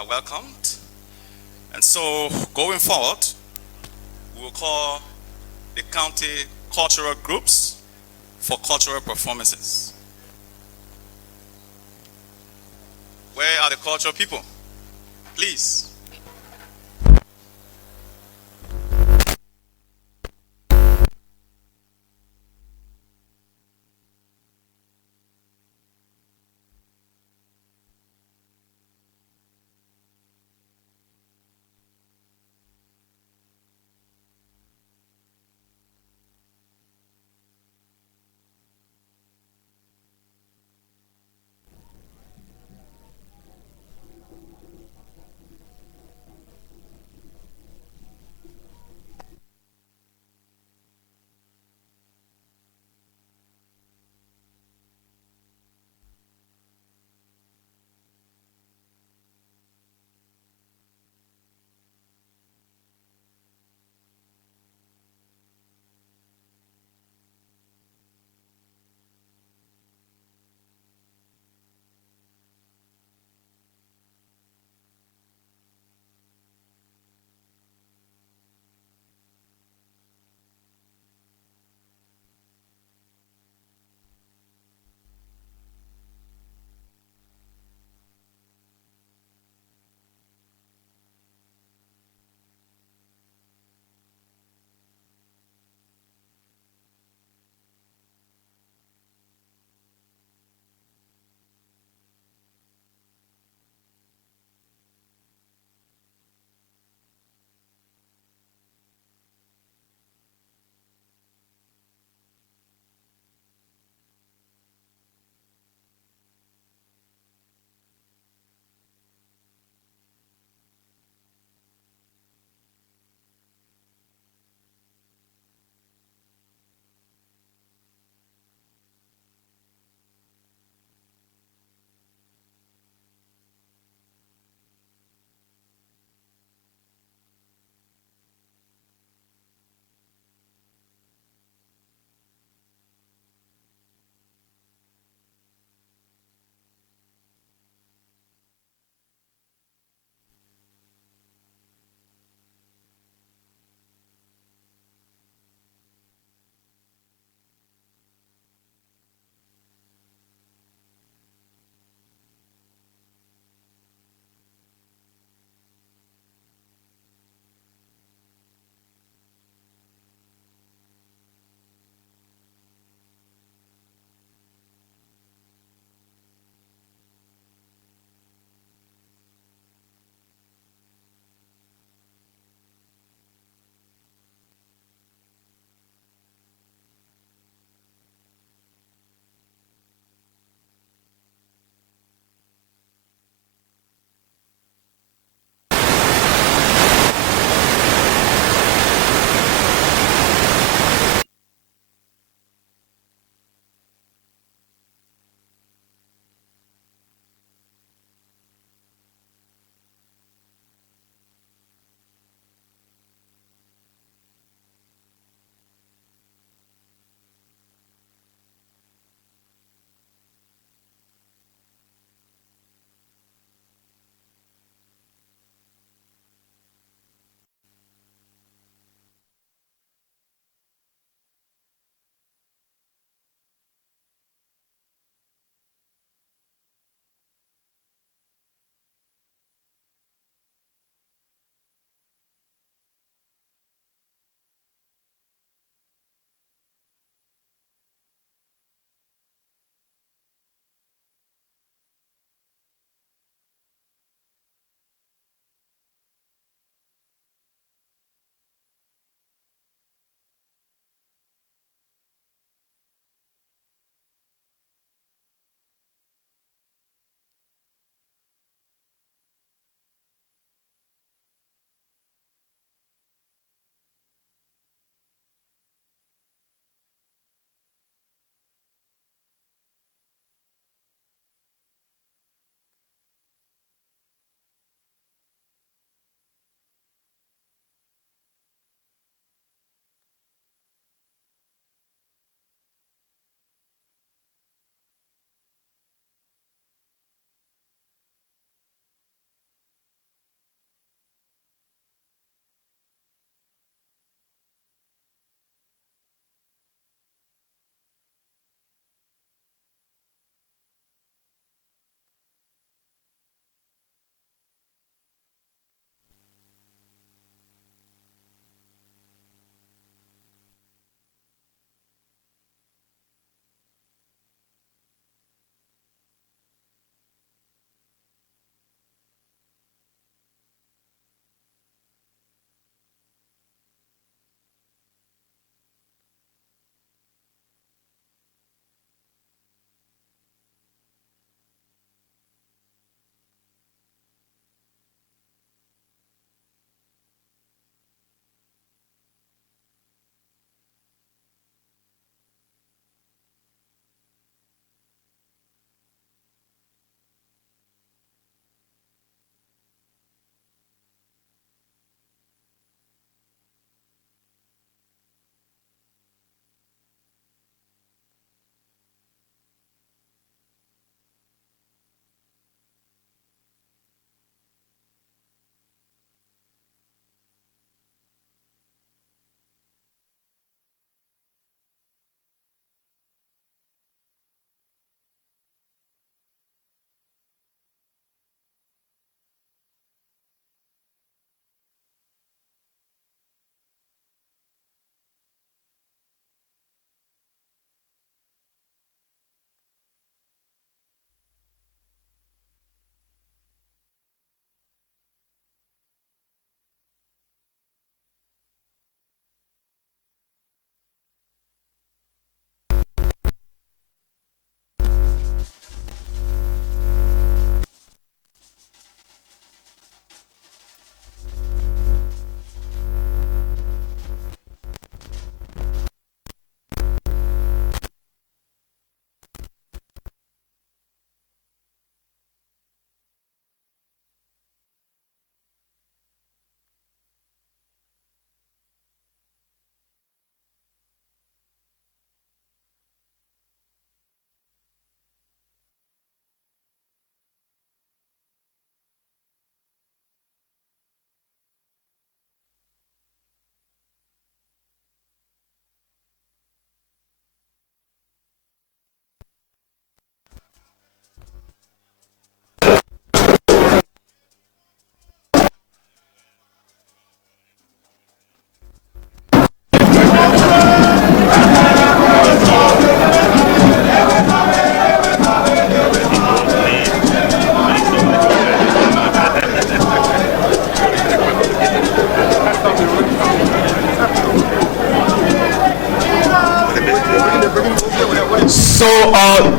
are welcomed. And so going forward, we will call the county cultural groups for cultural performances. Where are the cultural people? Please.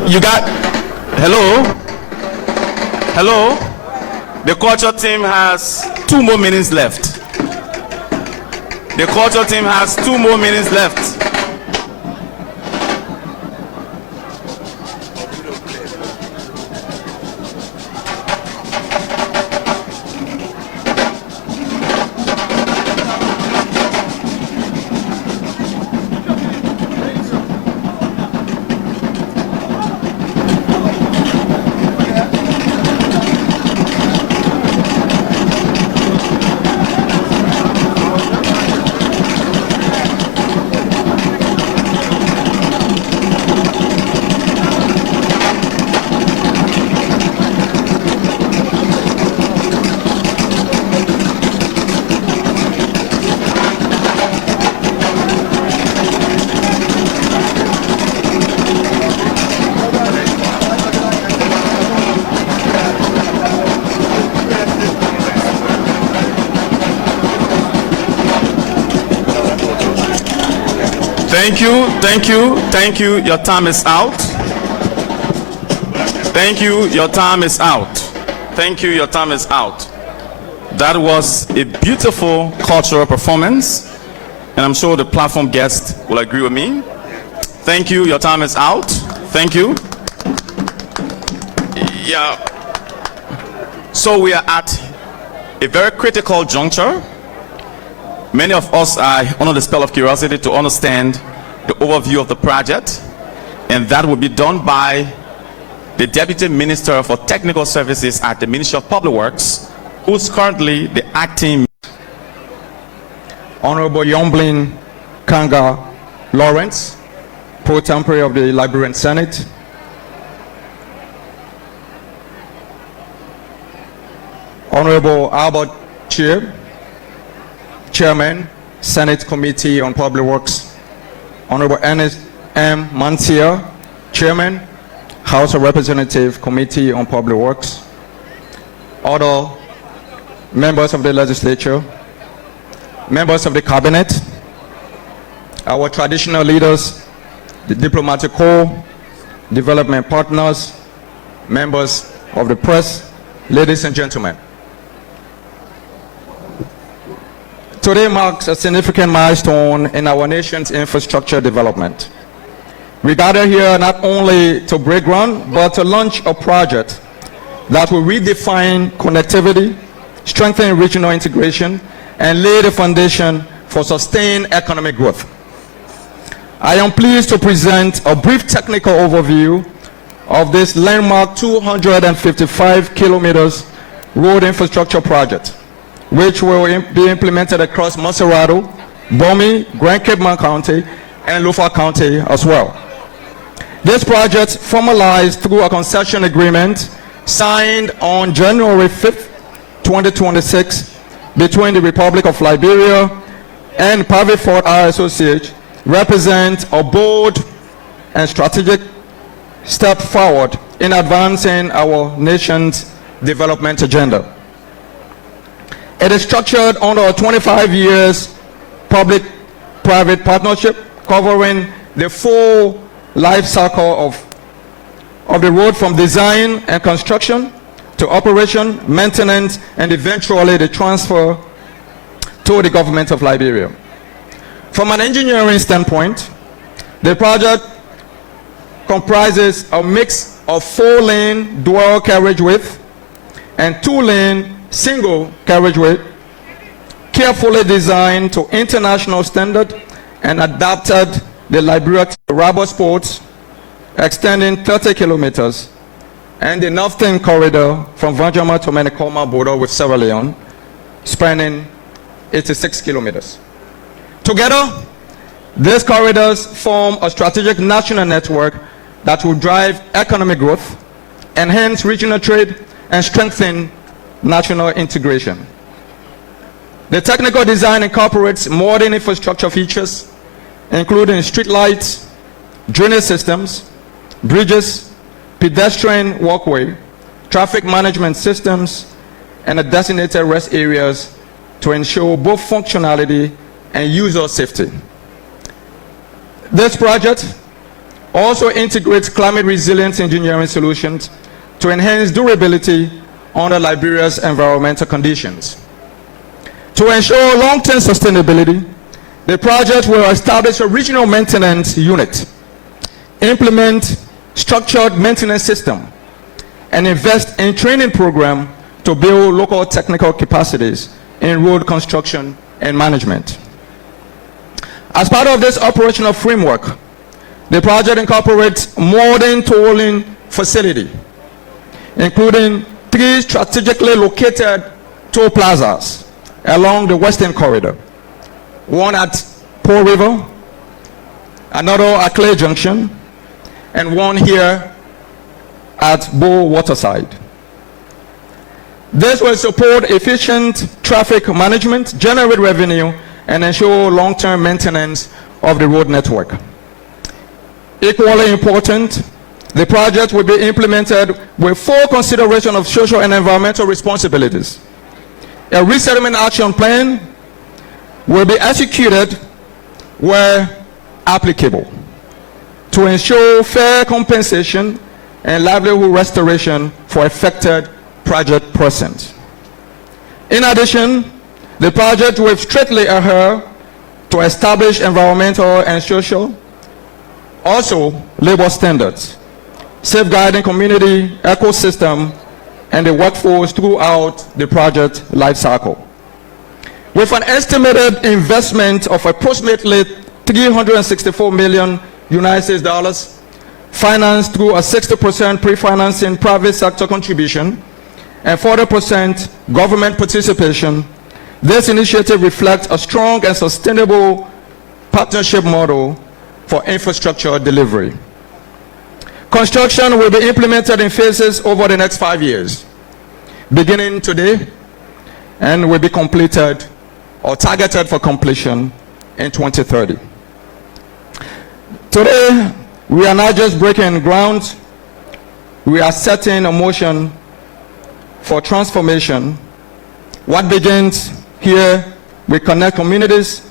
you got, hello? The culture team has 2 more minutes left. The culture team has 2 more minutes left. Thank you, your time is out. Thank you, your time is out. Thank you, your time is out. That was a beautiful cultural performance, and I'm sure the platform guests will agree with me. Thank you, your time is out. Thank you. Yeah. So we are at a very critical juncture. Many of us are under the spell of curiosity to understand the overview of the project, and that will be done by the Deputy Minister for Technical Services at the Ministry of Public Works, who's currently the acting. Honorable Yomblin Kanga Lawrence, Pro Tempore of the Liberian Senate. Honorable Albert Chair, Chairman, Senate Committee on Public Works. Honorable Ernest M. Mantia, Chairman, House of Representatives Committee on Public Works. Other members of the legislature, members of the cabinet, our traditional leaders, the diplomatic corps, development partners, members of the press, ladies and gentlemen. Today marks a significant milestone in our nation's infrastructure development. We gather here not only to break ground, but to launch a project that will redefine connectivity, strengthen regional integration, and lay the foundation for sustained economic growth. I am pleased to present a brief technical overview of this landmark 255 kilometers road infrastructure project, which will be implemented across Maserado, Bomi, Grand Cape Mount County, and Lufa County as well. This project formalized through a concession agreement signed on January 5th, 2026 between the Republic of Liberia and Private Fort RSOCH represent a bold and strategic step forward in advancing our nation's development agenda. It is structured under a 25 years public-private partnership covering the full life cycle of the road, from design and construction to operation, maintenance, and eventually the transfer to the government of Liberia. From an engineering standpoint, the project comprises a mix of 4-lane dual carriage width and 2-lane single carriageway, carefully designed to international standard and adapted the Liberia rubber sports, extending 30 kilometers, and the northern corridor from Vanjama to Menekoma border with Sierra Leone, spanning 86 kilometers. Together, these corridors form a strategic national network that will drive economic growth, enhance regional trade, and strengthen national integration. The technical design incorporates modern infrastructure features, including street lights, drainage systems, bridges, pedestrian walkway, traffic management systems, and a designated rest areas to ensure both functionality and user safety. This project also integrates climate resilience engineering solutions to enhance durability under Liberia's environmental conditions. To ensure long-term sustainability, the project will establish a regional maintenance unit, implement structured maintenance system, and invest in training program to build local technical capacities in road construction and management. As part of this operational framework, the project incorporates modern tolling facility, including 3 strategically located toll plazas along the Western Corridor, one at Pearl River, another at Clay Junction, and one here at Bo Waterside. This will support efficient traffic management, generate revenue, and ensure long-term maintenance of the road network. Equally important, the project will be implemented with full consideration of social and environmental responsibilities. A resettlement action plan will be executed where applicable to ensure fair compensation and livelihood restoration for affected project persons. In addition, the project will strictly adhere to establish environmental and social, also labor standards, safeguarding community ecosystem and the workforce throughout the project life cycle. With an estimated investment of approximately $364 million US, financed through a 60% pre-financing private sector contribution and 40% government participation, this initiative reflects a strong and sustainable partnership model for infrastructure delivery. Construction will be implemented in phases over the next 5 years, beginning today, and will be completed or targeted for completion in 2030. Today, we are not just breaking ground, we are setting a motion for transformation. What begins here, we connect communities,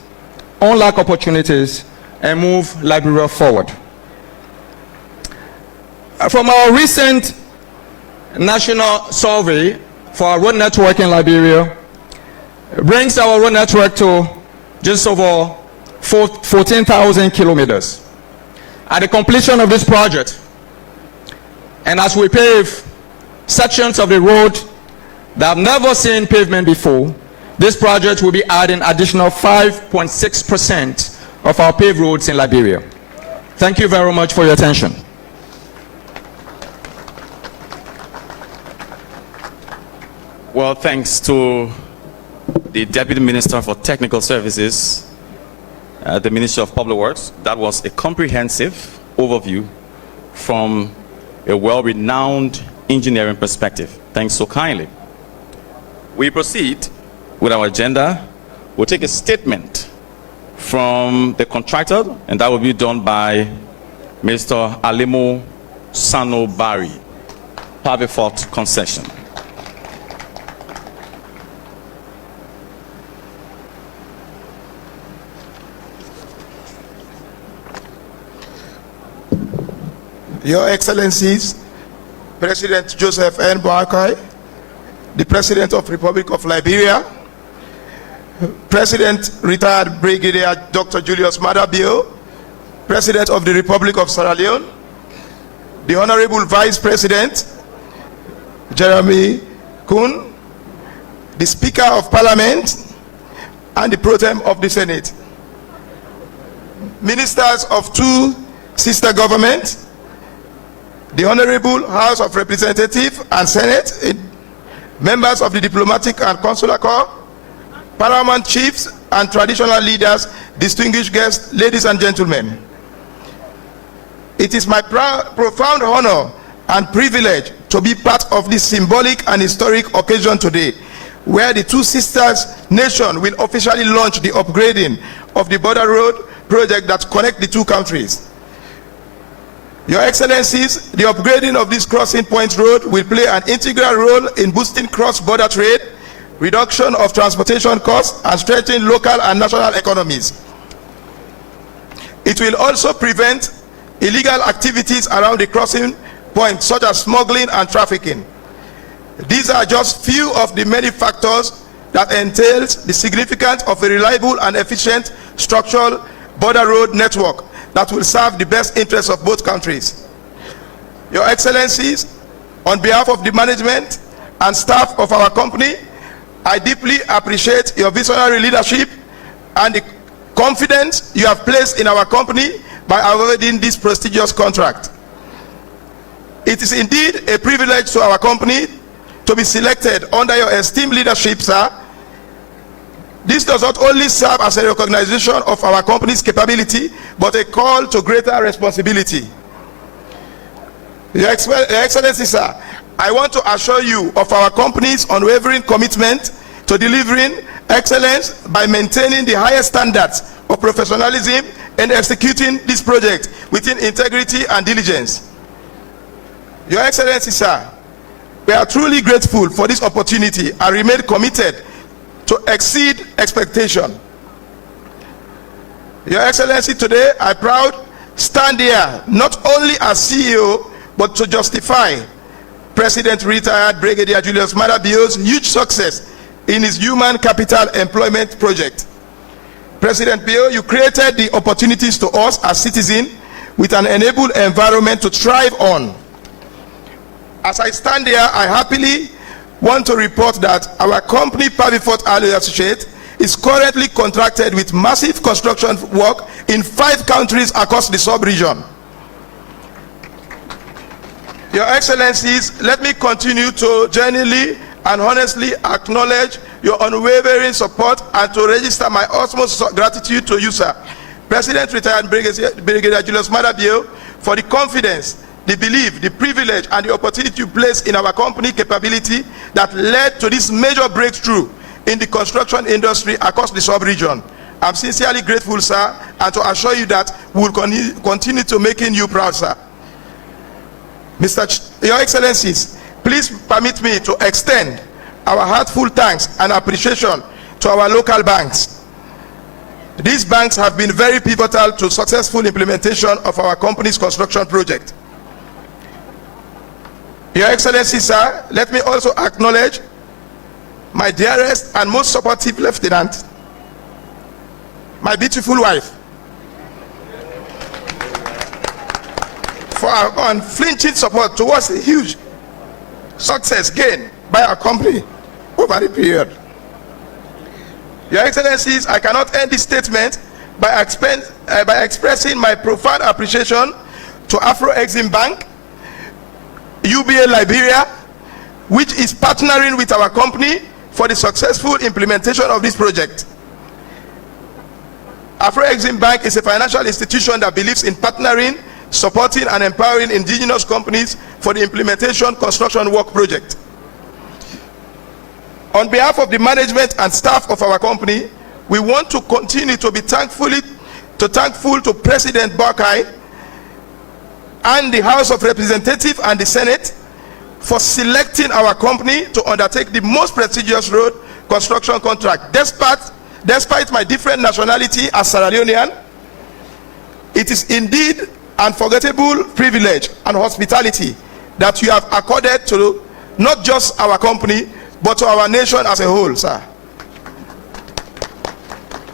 unlock opportunities, and move Liberia forward. From our recent national survey for our road network in Liberia, it brings our road network to just over 14,000 kilometers. At the completion of this project, and as we pave sections of the road that have never seen pavement before, this project will be adding additional 5.6% of our paved roads in Liberia. Thank you very much for your attention. Well, thanks to the Deputy Minister for Technical Services, the Ministry of Public Works. That was a comprehensive overview from a well-renowned engineering perspective. Thanks so kindly. We proceed with our agenda. We'll take a statement from the contractor, and that will be done by Mr. Alimo Sanobari, Pavifort Concession. Your Excellencies, President Joseph N. Boakai, the President of Republic of Liberia, President retired Brigadier Dr. Julius Madabio, President of the Republic of Sierra Leone, the Honorable Vice President, Jeremy Kuhn, the Speaker of Parliament, and the Pro Tem of the Senate, Ministers of 2 sister governments, the Honorable House of Representatives and Senate, members of the Diplomatic and Consular Corps, Paramount Chiefs and traditional leaders, distinguished guests, ladies and gentlemen. It is my profound honor and privilege to be part of this symbolic and historic occasion today, where the 2 sisters nations will officially launch the upgrading of the border road project that connects the 2 countries. Your Excellencies, the upgrading of this crossing point road will play an integral role in boosting cross-border trade, reduction of transportation costs, and strengthening local and national economies. It will also prevent illegal activities around the crossing points, such as smuggling and trafficking. These are just few of the many factors that entails the significance of a reliable and efficient structural border road network that will serve the best interests of both countries. Your Excellencies, on behalf of the management and staff of our company, I deeply appreciate your visionary leadership and the confidence you have placed in our company by awarding this prestigious contract. It is indeed a privilege to our company to be selected under your esteemed leadership, sir. This does not only serve as a recognition of our company's capability, but a call to greater responsibility. Your Excellency, sir, I want to assure you of our company's unwavering commitment to delivering excellence by maintaining the highest standards of professionalism and executing this project within integrity and diligence. Your Excellency, sir, we are truly grateful for this opportunity and remain committed to exceed expectation. Your Excellency, today I proud stand here not only as CEO but to justify President retired Brigadier Julius Madabio's huge success in his human capital employment project. President Bio, you created the opportunities to us as citizens with an enabled environment to thrive on. As I stand here, I happily want to report that our company, Pavifort Alloy Associates, is currently contracted with massive construction work in 5 countries across the sub-region. Your Excellencies, let me continue to genuinely and honestly acknowledge your unwavering support and to register my utmost gratitude to you, sir, President retired Brigadier Julius Madabio, for the confidence, the belief, the privilege, and the opportunity you place in our company capability that led to this major breakthrough in the construction industry across the sub-region. I'm sincerely grateful, sir, and to assure you that we will continue to making you proud, sir. Your Excellencies, please permit me to extend our heartfelt thanks and appreciation to our local banks. These banks have been very pivotal to successful implementation of our company's construction project. Your Excellency, sir, let me also acknowledge my dearest and most supportive lieutenant, my beautiful wife, for our unflinching support towards a huge success gained by our company over the period. Your Excellencies, I cannot end this statement by expressing my profound appreciation to Afro-Exim Bank, UBA Liberia, which is partnering with our company for the successful implementation of this project. Afro-Exim Bank is a financial institution that believes in partnering, supporting and empowering indigenous companies for the implementation construction work project. On behalf of the management and staff of our company, we want to continue to be thankful to President Boakai and the House of Representatives and the Senate for selecting our company to undertake the most prestigious road construction contract. Despite my different nationality as Sierra Leonean, it is indeed unforgettable privilege and hospitality that you have accorded to not just our company but to our nation as a whole, sir.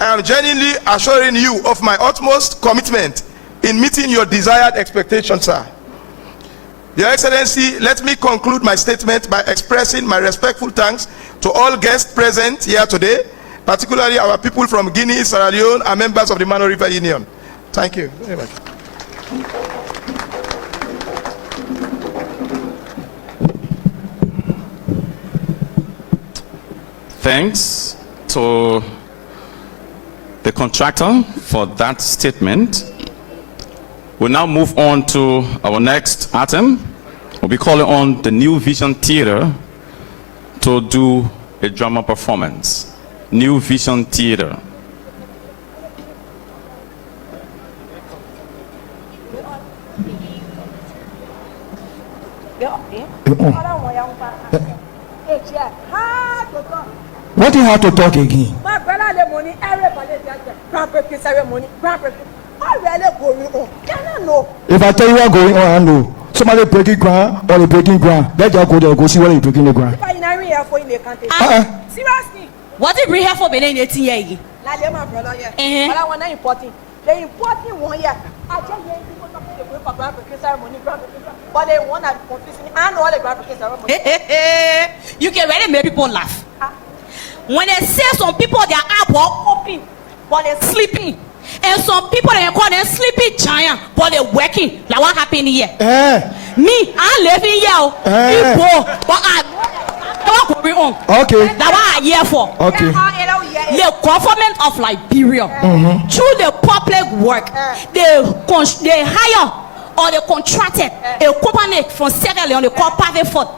I am genuinely assuring you of my utmost commitment in meeting your desired expectations, sir. Your Excellency, let me conclude my statement by expressing my respectful thanks to all guests present here today, particularly our people from Guinea, Sierra Leone, and members of the Mano River Union. Thank you very much. Thanks to the contractor for that statement. We'll now move on to our next item. We'll be calling on the New Vision Theater to do a drama performance. New Vision Theater. What do you have to talk again? What really going on? Can I know? If I tell you what's going on, I know. Somebody breaking ground or they breaking ground. Let them go there, go see what they breaking the ground. If I in here for in the country. Seriously. What did bring her for being 18 years? Like them, my brother, yeah. But I want to importing. They importing 1 year. I just hear people talking they going for grandparents ceremony, but they want to be confusing. I know all the grandparents ceremony. You can really make people laugh. When they say some people their eyes are open, but they're sleeping. And some people they call them sleepy giant, but they're working. Like what happened here? Me, I'm living here. But I what going on? Okay. That's what I'm here for. Okay. The government of Liberia, through the public work, they hire or they contracted a company from Sierra Leone called Private Fund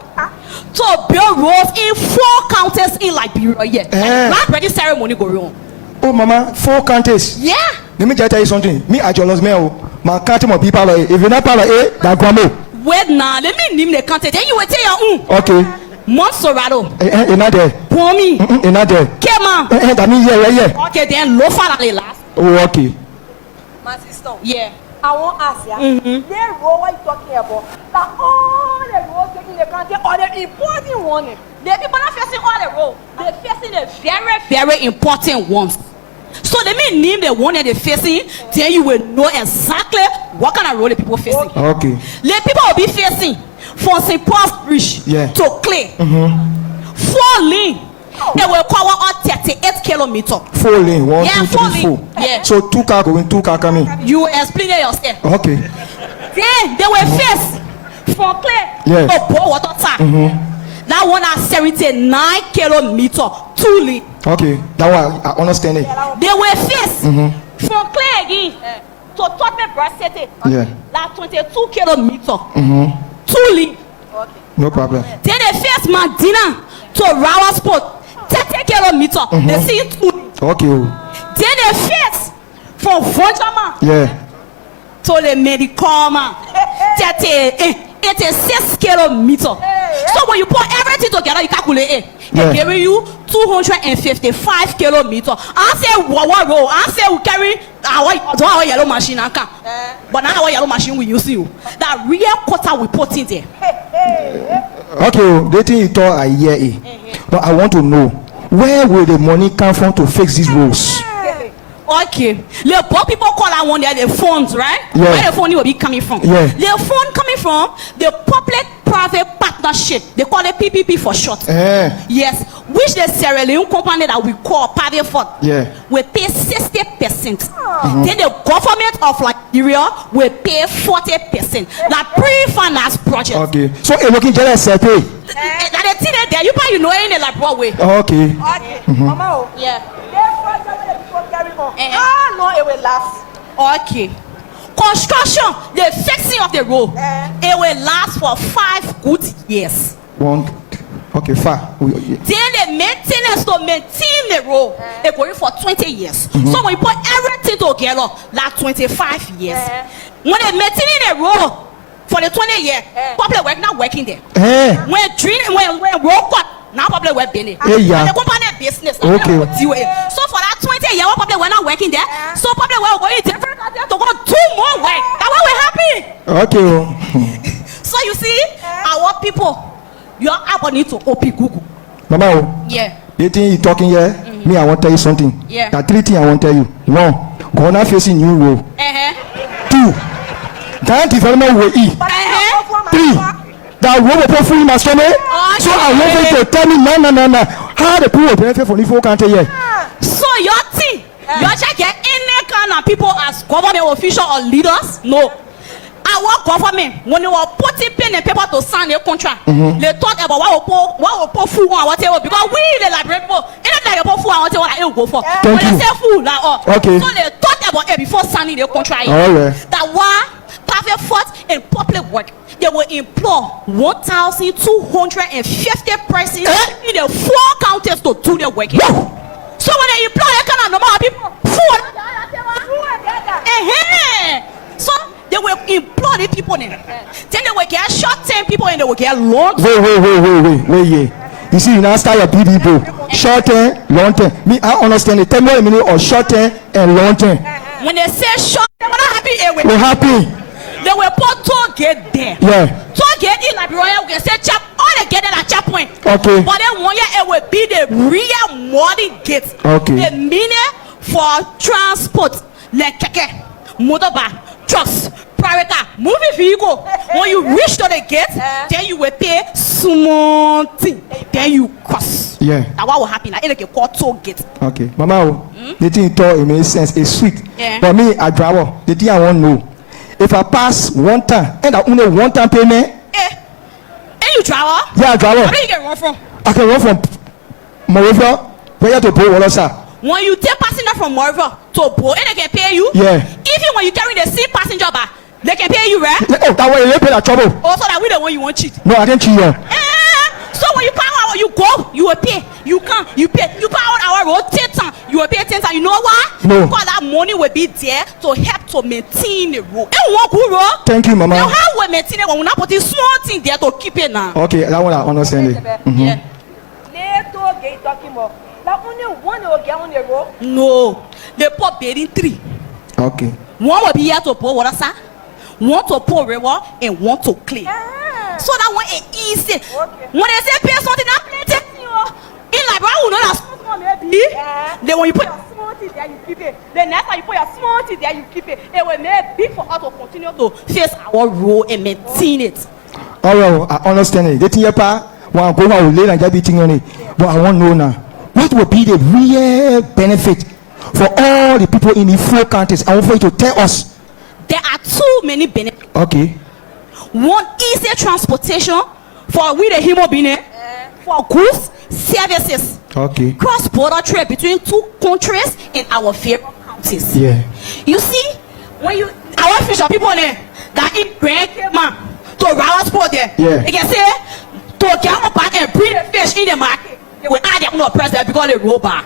to build roads in 4 counties in Liberia. Land ready ceremony going on. Oh, Mama, 4 counties. Yeah. Let me just tell you something. Me, I just lost my county, my people. If you're not part of it, that's grandma. Wait now, let me name the county. Then you will tell your own. Okay. Monserrato. You're not there. Pomi. You're not there. Kema. That means yeah. Okay, then low father last. Oh, okay. My sister. Yeah. I won't ask you. They road what you talking about. That all the roads taking the country or the important one. The people not facing all the road. They're facing the very, very important ones. So let me name the one that they're facing. Then you will know exactly what kind of road the people facing. Okay. The people will be facing from St. Paul's Bridge to Clay. 4 lane. They will cover all 38 kilometers. 4 lane. 1, 2, 3, 4. Yeah. So 2 cars going, 2 cars coming. You explain it yourself. Okay. Then they will face from Clay to Bo Waterside. That one has 79 kilometers. 2 lane. Okay. That one I understand it. They will face from Clay again to Tottenham Brass City. Yeah. That's 22 kilometers. 2 lane. Okay. No problem. Then they face Medina to Rawa Sport. 30 kilometers. They see 2 lane. Okay. Then they face from Vonjama to the Medicoma. 86 kilometers. So when you put everything together, you calculate it. They give you 255 kilometers. I say what road? I say we carry our yellow machine. But now our yellow machine we use you. That real quarter we put in there. Okay, the thing you thought I hear it. But I want to know, where will the money come from to fix these roads? Okay. The poor people call that one there the funds, right? Yeah. Where the fund will be coming from? Yeah. The fund coming from the public-private partnership. They call it PPP for short. Yes. Which the Sierra Leone company that we call Private Fund. Yeah. We pay 60%. Then the government of Liberia will pay 40%. Like pre-finance project. Okay. So a looking jealous pay. That the thing there, you know in the Liberia way. Okay. Okay. Mama. Yeah. How long it will last? Okay. Construction, the fixing of the road, it will last for 5 good years. Okay, far. Then the maintenance to maintain the road, they're going for 20 years. So when you put everything together, like 25 years. When they're maintaining the road for the 20 years, public work not working there. When road cut, now public work been there. The company business. Okay. So for that 20 years, public work not working there. So public work going different to go do more work. That's why we're happy. Okay. So you see, our people, your app need to open Google. Mama, yeah. The thing you talking here, me, I want to tell you something. Yeah. There are 3 things I want to tell you. 1, Ghana facing new road. 2, that development will eat. 3, that road will put free masquerade. So I want you to tell me, no. How the people benefit from the 4 country here? So your thing, you just get any kind of people as government official or leaders? No. Our government, when they were putting pen and paper to sign a contract, they thought about what will put food on whatever, because we the library people, anything you put food on whatever I go for. When they say food, like okay. So they thought about it before signing the contract. That one private fund and public work, they will employ 1,250 persons in the 4 counties to do their work. So when they employ that kind of number of people, food. So they will employ the people in. Then they will get short-term people and they will get long-term. Wait. You see, you now start your BB short-term, long-term. Me, I understand it. Tell me what I mean of short-term and long-term. When they say short, they were not happy. We're happy. They will put toll gate there. Yeah. Toll gate in Liberia, we can say chap, all they get at chap point. Okay. But then 1 year it will be the real money gate. Okay. The meaning for transport, like keke, motorbike, trucks, private car, moving vehicle. When you reach to the gate, then you will pay small thing. Then you cross. Yeah. That's what will happen. Like, it's like a call toll gate. Okay. Mama, the thing you talk, it makes sense. It's sweet. Yeah. But me, I drive. The thing I want to know, if I pass one time and I only one time payment. And you drive? Yeah, I drive. Where do you get run from? I can run from Moreover, where to Bo Waterside. When you take passenger from Moreover to Bo, and they can pay you. Yeah. Even when you carry the same passenger back, they can pay you, right? Oh, that way you pay that trouble. Also, that we the one you want cheat. No, I didn't cheat you. So when you power, you go, you will pay. You come, you pay. You power our road 10 times, you will pay 10 times. You know why? No. Because that money will be there to help to maintain the road. And one good road. Thank you, Mama. Now how we maintain it when we not put small thing there to keep it now? Okay, that one I understand it. Yeah. No, they put bedding 3. Okay. One will be here to pour water, sir. One to pour river and one to clean. So that one is easy. When they say pay something, that plenty. In Liberia, we know that small maybe. Then when you put your small thing there, you keep it. The next time you put your small thing there, you keep it. It will make big for us to continue to face our role and maintain it. All right, I understand it. The thing you pay, one go out late and get beating on it. But I want to know now, what will be the real benefit for all the people in the 4 countries? I want for you to tell us. There are too many benefits. Okay. One, easy transportation for we the human being, for goods, services. Okay. Cross-border trade between 2 countries in our various counties. Yeah. You see, when you our fisher people there that eat bread man to our sport there. Yeah. They can say to get up back and bring the fish in the market. They will add them no price there because they roll back.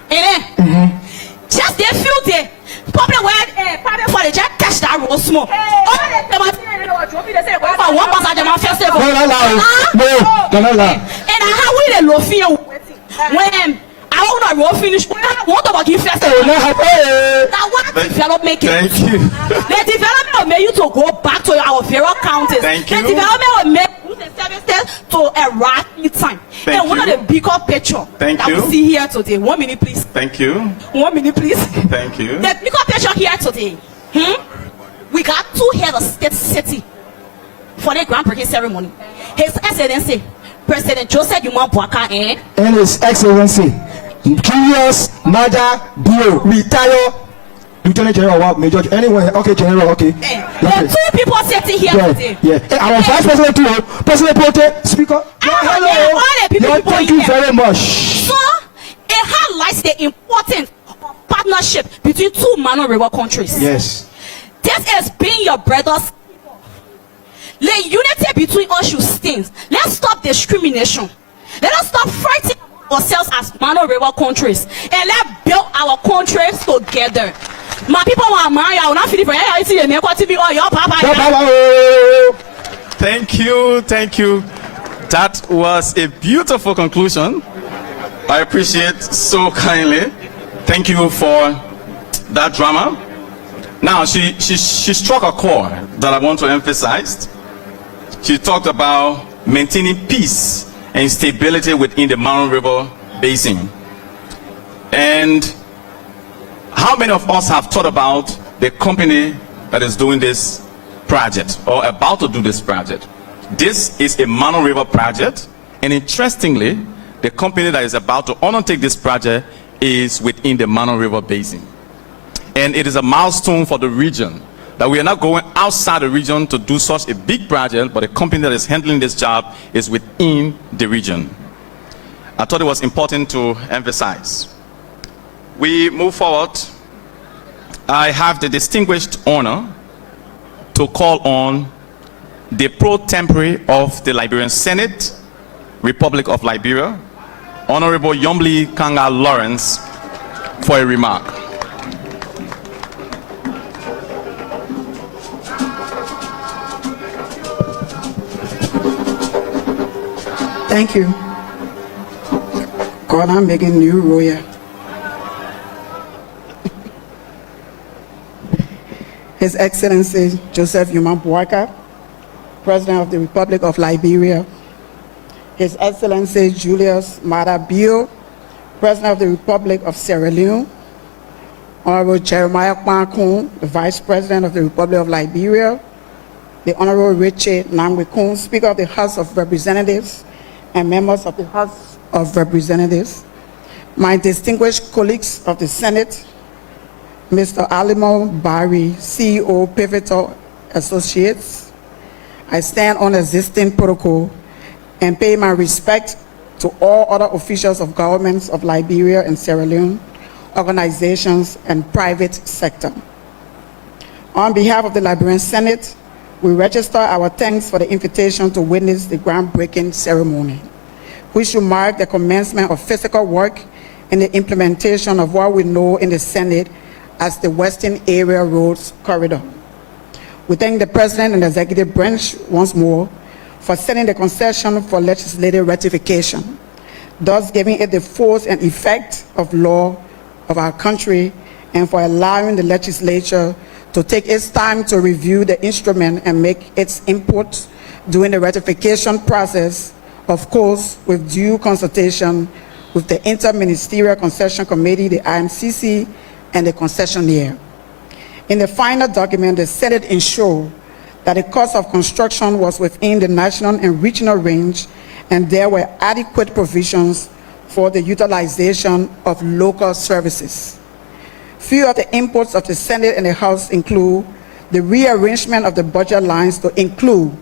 Just they feel the probably where probably for the just catch that roll small. All the them they say for 1 person them festival. No. And how we the low fear when I want to roll finish. What about give festival? That what development? Thank you. The development will make you to go back to our various counties. Thank you. The development will make the services to arrive in time. Thank and one you. of the bigger picture Thank that you. we see here today. 1 minute, please. Thank you. 1 minute, please. Thank you. The bigger picture here today. We got 2 heads of state city for the groundbreaking ceremony. His Excellency, President Joseph Boakai, And His Excellency, Julius Maja Bio, retired Lieutenant General, what Major, anyway, okay, General, okay. There are 2 people sitting here today. Yeah. Hey, our Vice President too, President Boakai, Speaker. All the people Thank you here. very much. So it highlights the importance of partnership between 2 Mano River countries. Yes. This is being your brothers. The unity between us should stand. Let's stop discrimination. Let us stop fighting ourselves as Mano River countries, and let's build our countries together. My people want my I will not feel for you see the TV or your papa. Thank you. That was a beautiful conclusion. I appreciate so kindly. Thank you for that drama. Now she struck a chord that I want to emphasize. She talked about maintaining peace and stability within the Mano River Basin. And how many of us have thought about the company that is doing this project or about to do this project? This is a Mano River project, and interestingly, the company that is about to undertake this project is within the Mano River Basin. And it is a milestone for the region that we are not going outside the region to do such a big project, but the company that is handling this job is within the region. I thought it was important to emphasize. We move forward. I have the distinguished honor to call on the pro tempore of the Liberian Senate, Republic of Liberia, Honorable Yombli Kanga Lawrence, for a remark. Thank you. God, I'm making new royal. His Excellency Joseph Boakai, President of the Republic of Liberia, His Excellency Julius Maada Bio, President of the Republic of Sierra Leone, Honorable Jeremiah Kwan, the Vice President of the Republic of Liberia, the Honorable Richard Namwekun, Speaker of the House of Representatives, and members of the House of Representatives, my distinguished colleagues of the Senate, Mr. Alimo Bari, CEO, Pivotal Associates, I stand on existing protocol and pay my respect to all other officials of governments of Liberia and Sierra Leone, organizations, and private sector. On behalf of the Liberian Senate, we register our thanks for the invitation to witness the groundbreaking ceremony, which will mark the commencement of physical work in the implementation of what we know in the Senate as the Western Area Roads Corridor. We thank the President and the Executive Branch once more for setting the concession for legislative ratification, thus giving it the force and effect of law of our country, and for allowing the legislature to take its time to review the instrument and make its input during the ratification process, of course, with due consultation with the Inter-Ministerial Concession Committee, the IMCC, and the concessionaire. In the final document, the Senate ensured that the cost of construction was within the national and regional range, and there were adequate provisions for the utilization of local services. Few of the inputs of the Senate and the House include the rearrangement of the budget lines to include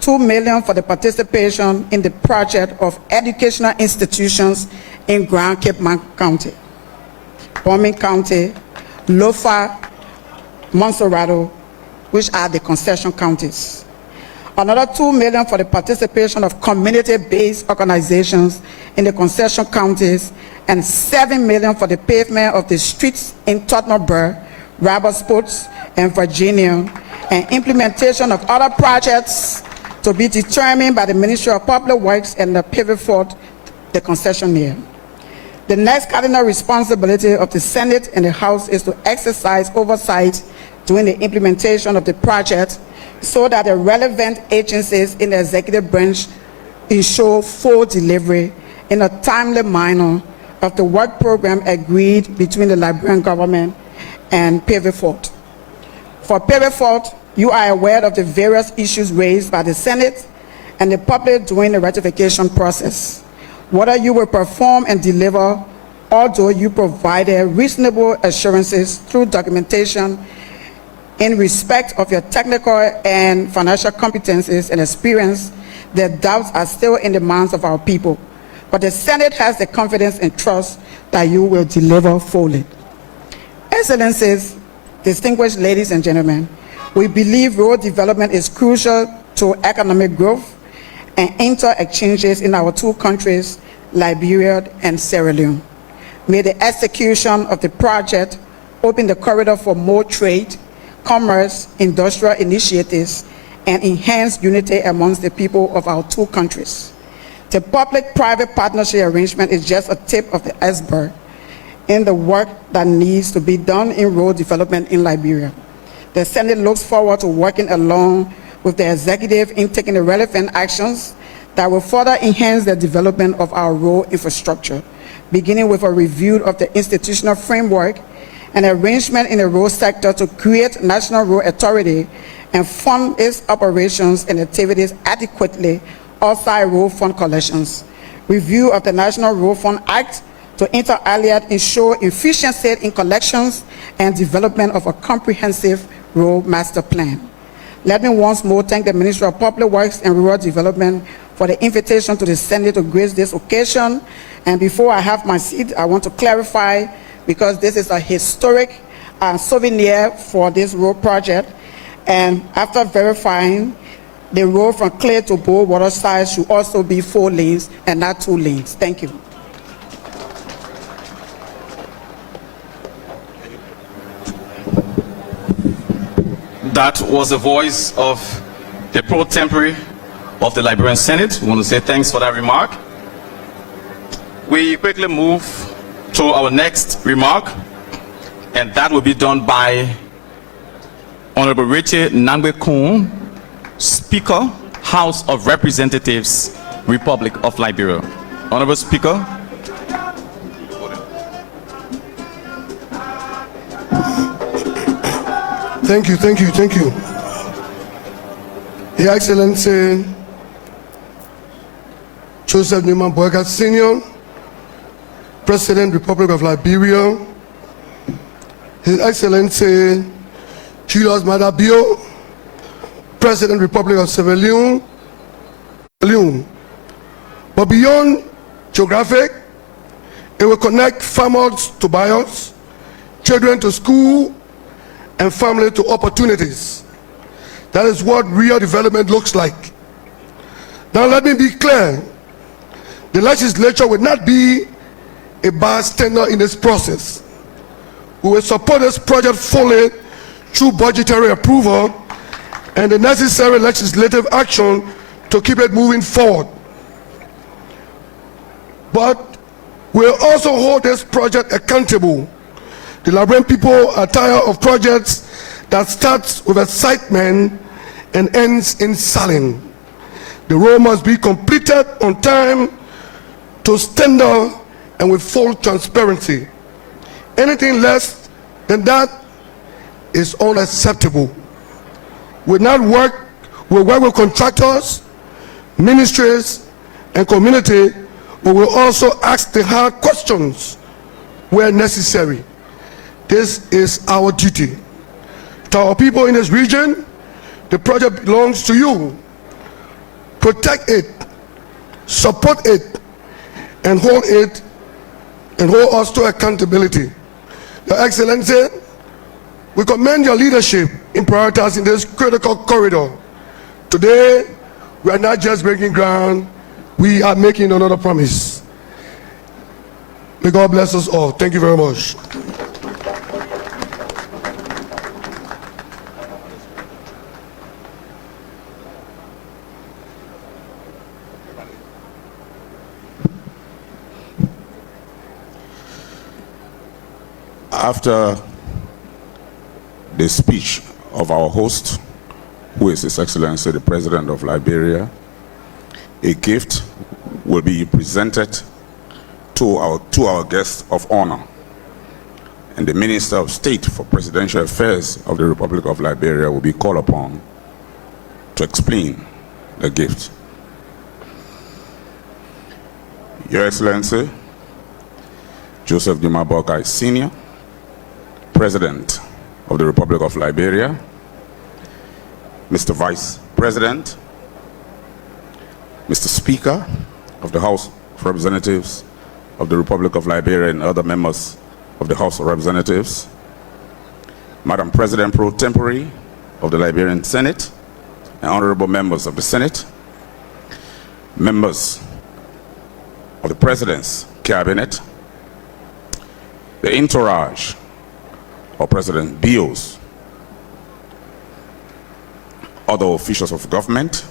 $2 million for the participation in the project of educational institutions in Grand Cape County, Bombing County, Lofa, Monserrato, which are the concession counties. Another $2 million for the participation of community-based organizations in the concession counties, and $7 million for the pavement of the streets in Tottenham Burr, Robertsport, and Virginia, and implementation of other projects to be determined by the Ministry of Public Works and the Pivot Fort, the concessionaire. The next cardinal responsibility of the Senate and the House is to exercise oversight during the implementation of the project, so that the relevant agencies in the executive branch ensure full delivery in a timely manner of the work program agreed between the Liberian government and Pivot Fort. For Pivot Fort, you are aware of the various issues raised by the Senate and the public during the ratification process. Whether you will perform and deliver, although you provided reasonable assurances through documentation in respect of your technical and financial competencies and experience, the doubts are still in the minds of our people. But the Senate has the confidence and trust that you will deliver fully. Excellencies, distinguished ladies and gentlemen, we believe road development is crucial to economic growth and inter-exchanges in our two countries, Liberia and Sierra Leone. May the execution of the project open the corridor for more trade, commerce, industrial initiatives, and enhance unity amongst the people of our two countries. The public-private partnership arrangement is just a tip of the iceberg in the work that needs to be done in road development in Liberia. The Senate looks forward to working along with the executive in taking the relevant actions that will further enhance the development of our road infrastructure, beginning with a review of the institutional framework and arrangement in the road sector to create National Road Authority and fund its operations and activities adequately outside road fund collections. Review of the National Road Fund Act to inter alia ensure efficiency in collections and development of a comprehensive road master plan. Let me once more thank the Ministry of Public Works and Rural Development for the invitation to the Senate to grace this occasion. And before I have my seat, I want to clarify, because this is a historic souvenir for this road project. And after verifying, the road from Clay to Bo Waterside should also be 4 lanes and not 2 lanes. Thank you. That was the voice of the pro tempore of the Liberian Senate. We want to say thanks for that remark. We quickly move to our next remark, and that will be done by Honorable Richard Nangwe-Kun, Speaker, House of Representatives, Republic of Liberia. Honorable Speaker. Thank you. Your Excellency Joseph Newman Boakai Sr., President, Republic of Liberia, His Excellency Julius Maada Bio, President, Republic of Sierra Leone. But beyond geographic, it will connect farmers to buyers, children to school, and family to opportunities. That is what real development looks like. Now let me be clear. The legislature will not be a bystander in this process. We will support this project fully through budgetary approval and the necessary legislative action to keep it moving forward. But we'll also hold this project accountable. The Liberian people are tired of projects that starts with excitement and ends in selling. The road must be completed on time, to standard, and with full transparency. Anything less than that is unacceptable. We'll work with contractors, ministries, and community, but we'll also ask the hard questions where necessary. This is our duty. To our people in this region, the project belongs to you. Protect it, support it, and hold us to accountability. Your Excellency, we commend your leadership in prioritizing this critical corridor. Today, we are not just breaking ground, we are making another promise. May God bless us all. Thank you very much. After the speech of our host, who is His Excellency the President of Liberia, a gift will be presented to our guest of honor, and the Minister of State for Presidential Affairs of the Republic of Liberia will be called upon to explain the gift. Your Excellency Joseph Newman Boakai Sr., President of the Republic of Liberia, Mr. Vice President, Mr. Speaker of the House of Representatives of the Republic of Liberia and other members of the House of Representatives, Madam President Pro Tempore of the Liberian Senate, and honorable members of the Senate, members of the President's Cabinet, the entourage of President Bios, other officials of government,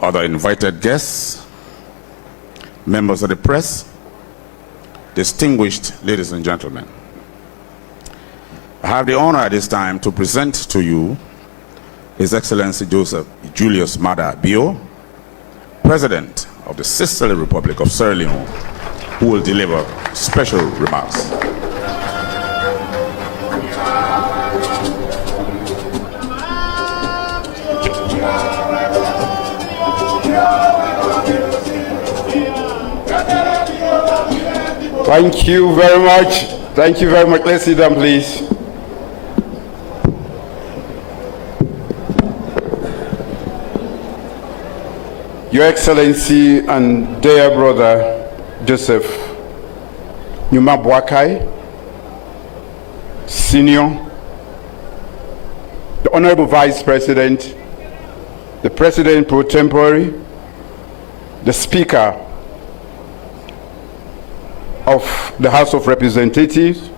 other invited guests, members of the press, distinguished ladies and gentlemen. I have the honor at this time to present to you His Excellency Joseph Julius Maada Bio, President of the Sisterly Republic of Sierra Leone, who will deliver special remarks. Thank you very much. Thank you very much. Let's sit down, please. Your Excellency and dear brother Joseph Newman Boakai Sr., the Honorable Vice President, the President Pro Tempore, the Speaker of the House of Representatives,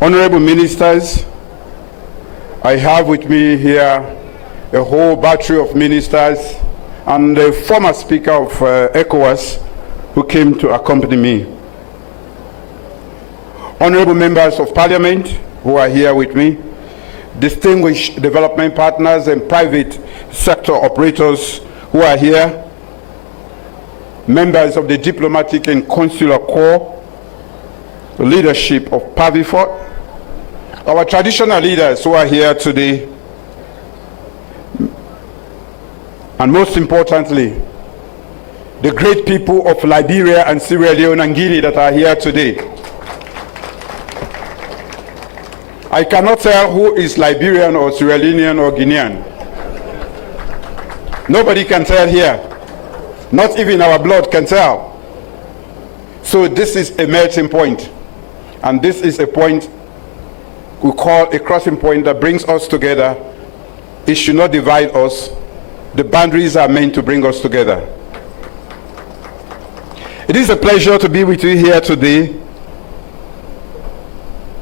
honorable ministers. I have with me here a whole battery of ministers and the former Speaker of ECOWAS who came to accompany me. Honorable members of Parliament, who are here with me, distinguished development partners and private sector operators who are here, members of the diplomatic and consular corps, the leadership of Pavifort, our traditional leaders who are here today, and most importantly, the great people of Liberia and Sierra Leone and Guinea that are here today. I cannot tell who is Liberian or Sierra Leonean or Guinean. Nobody can tell here. Not even our blood can tell. So this is a melting point. And this is a point we call a crossing point that brings us together. It should not divide us. The boundaries are meant to bring us together. It is a pleasure to be with you here today,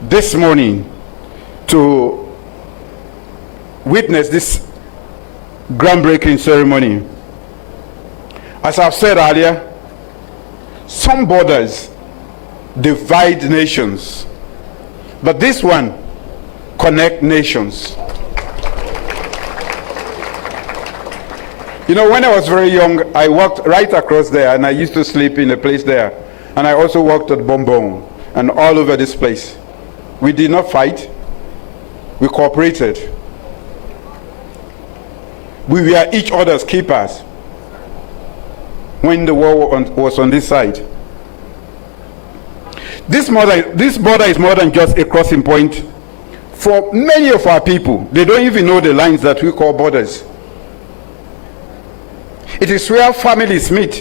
this morning, to witness this groundbreaking ceremony. As I've said earlier, some borders divide nations, but this one connects nations. You know, when I was very young, I walked right across there, and I used to sleep in a place there. And I also worked at Bombong and all over this place. We did not fight. We cooperated. We were each other's keepers when the war was on this side. This border is more than just a crossing point. For many of our people, they don't even know the lines that we call borders. It is where families meet,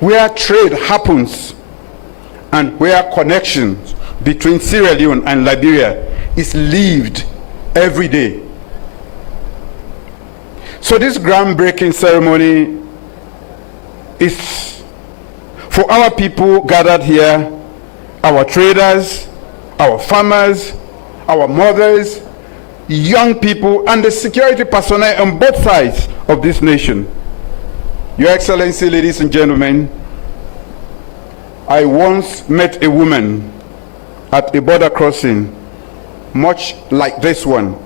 where trade happens, and where connections between Sierra Leone and Liberia is lived every day. So this groundbreaking ceremony is for our people gathered here, our traders, our farmers, our mothers, young people, and the security personnel on both sides of this nation. Your Excellency, ladies and gentlemen, I once met a woman at a border crossing much like this one.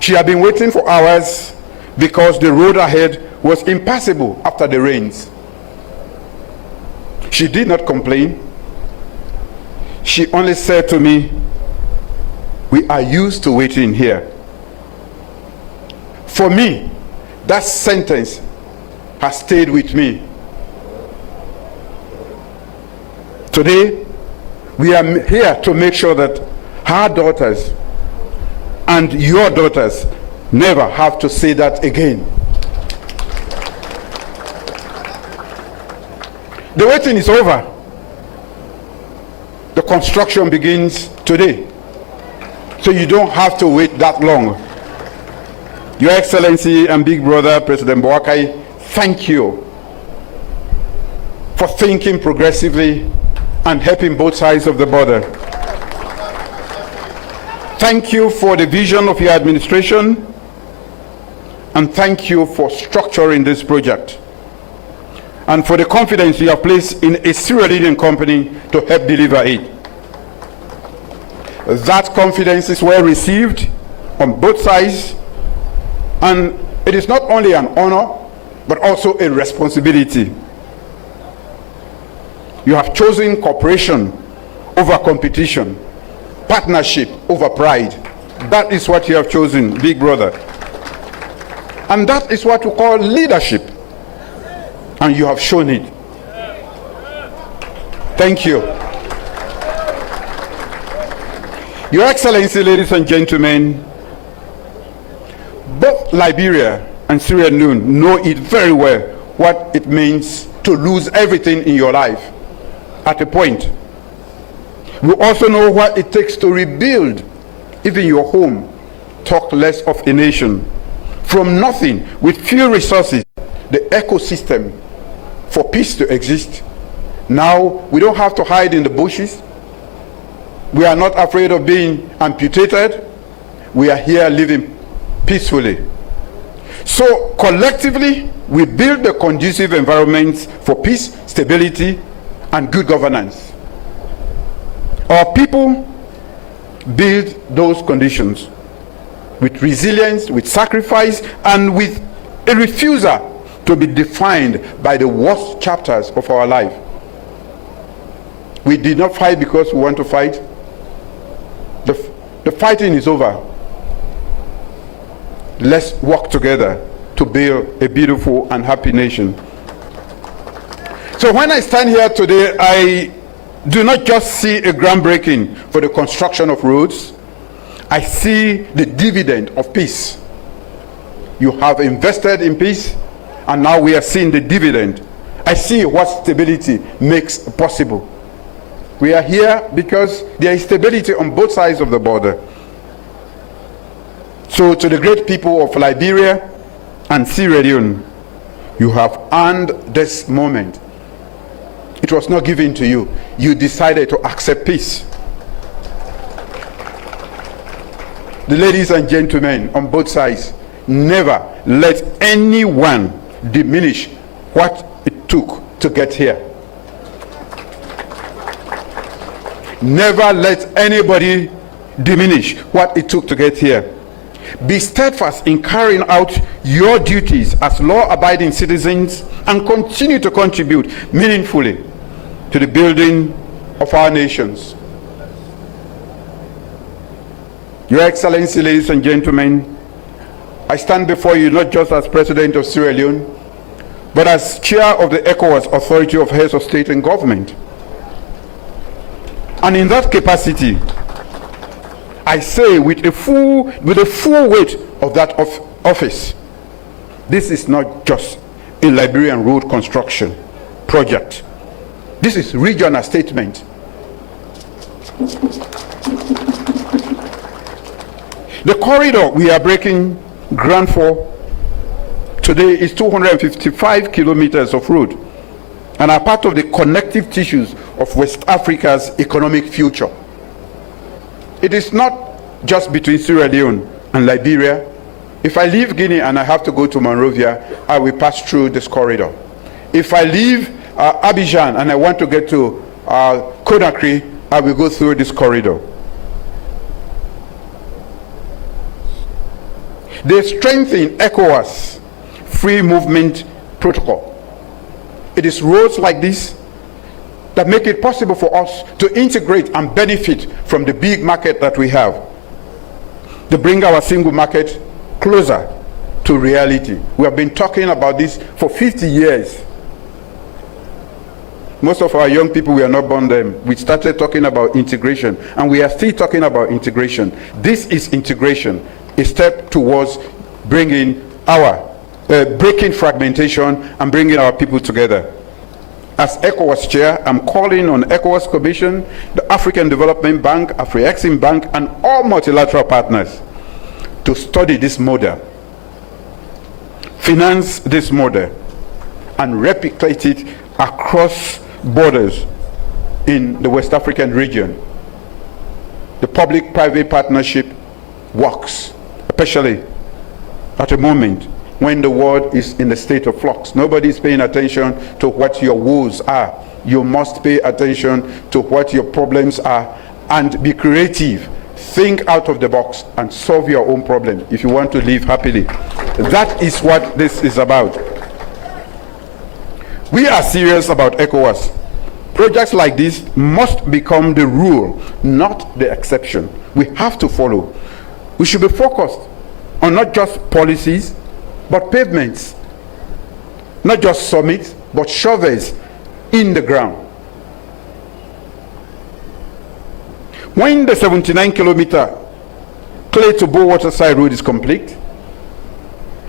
She had been waiting for hours because the road ahead was impassable after the rains. She did not complain. She only said to me, "We are used to waiting here." For me, that sentence has stayed with me. Today, we are here to make sure that her daughters and your daughters never have to say that again. The waiting is over. The construction begins today. So you don't have to wait that long. Your Excellency and Big Brother, President Boakai, thank you for thinking progressively and helping both sides of the border. Thank you for the vision of your administration, and thank you for structuring this project, and for the confidence you have placed in a Sierra Leonean company to help deliver it. That confidence is well received on both sides, and it is not only an honor, but also a responsibility. You have chosen cooperation over competition, partnership over pride. That is what you have chosen, Big Brother. And that is what we call leadership. And you have shown it. Thank you. Your Excellency, ladies and gentlemen, both Liberia and Sierra Leone know it very well what it means to lose everything in your life at a point. We also know what it takes to rebuild even your home, talk less of a nation. From nothing, with few resources, the ecosystem for peace to exist. Now, we don't have to hide in the bushes. We are not afraid of being amputated. We are here living peacefully. So, collectively, we build the conducive environments for peace, stability, and good governance. Our people build those conditions with resilience, with sacrifice, and with a refusal to be defined by the worst chapters of our life. We did not fight because we want to fight. The fighting is over. Let's work together to build a beautiful and happy nation. So when I stand here today, I do not just see a groundbreaking for the construction of roads. I see the dividend of peace. You have invested in peace, and now we are seeing the dividend. I see what stability makes possible. We are here because there is stability on both sides of the border. So to the great people of Liberia and Sierra Leone, you have earned this moment. It was not given to you. You decided to accept peace. The ladies and gentlemen on both sides, never let anyone diminish what it took to get here. Never let anybody diminish what it took to get here. Be steadfast in carrying out your duties as law-abiding citizens and continue to contribute meaningfully to the building of our nations. Your Excellency, ladies and gentlemen, I stand before you not just as President of Sierra Leone, but as Chair of the ECOWAS Authority of Heads of State and Government. And in that capacity, I say with the full weight of that office, this is not just a Liberian road construction project. This is regional statement. The corridor we are breaking ground for today is 255 kilometers of road and are part of the connective tissues of West Africa's economic future. It is not just between Sierra Leone and Liberia. If I leave Guinea and I have to go to Monrovia, I will pass through this corridor. If I leave Abidjan and I want to get to Conakry, I will go through this corridor. They strengthen ECOWAS free movement protocol. It is roads like this that make it possible for us to integrate and benefit from the big market that we have, to bring our single market closer to reality. We have been talking about this for 50 years. Most of our young people, we are not born then. We started talking about integration, and we are still talking about integration. This is integration, a step towards bringing breaking fragmentation and bringing our people together. As ECOWAS chair, I'm calling on ECOWAS Commission, the African Development Bank, Afri-Exim Bank, and all multilateral partners to study this model, finance this model, and replicate it across borders in the West African region. The public-private partnership works, especially at a moment when the world is in a state of flux. Nobody is paying attention to what your woes are. You must pay attention to what your problems are and be creative. Think out of the box and solve your own problem if you want to live happily. That is what this is about. We are serious about ECOWAS. Projects like this must become the rule, not the exception. We have to follow. We should be focused on not just policies, but pavements. Not just summits, but shovels in the ground. When the 79-kilometer Clay to Bo Waterside road is complete,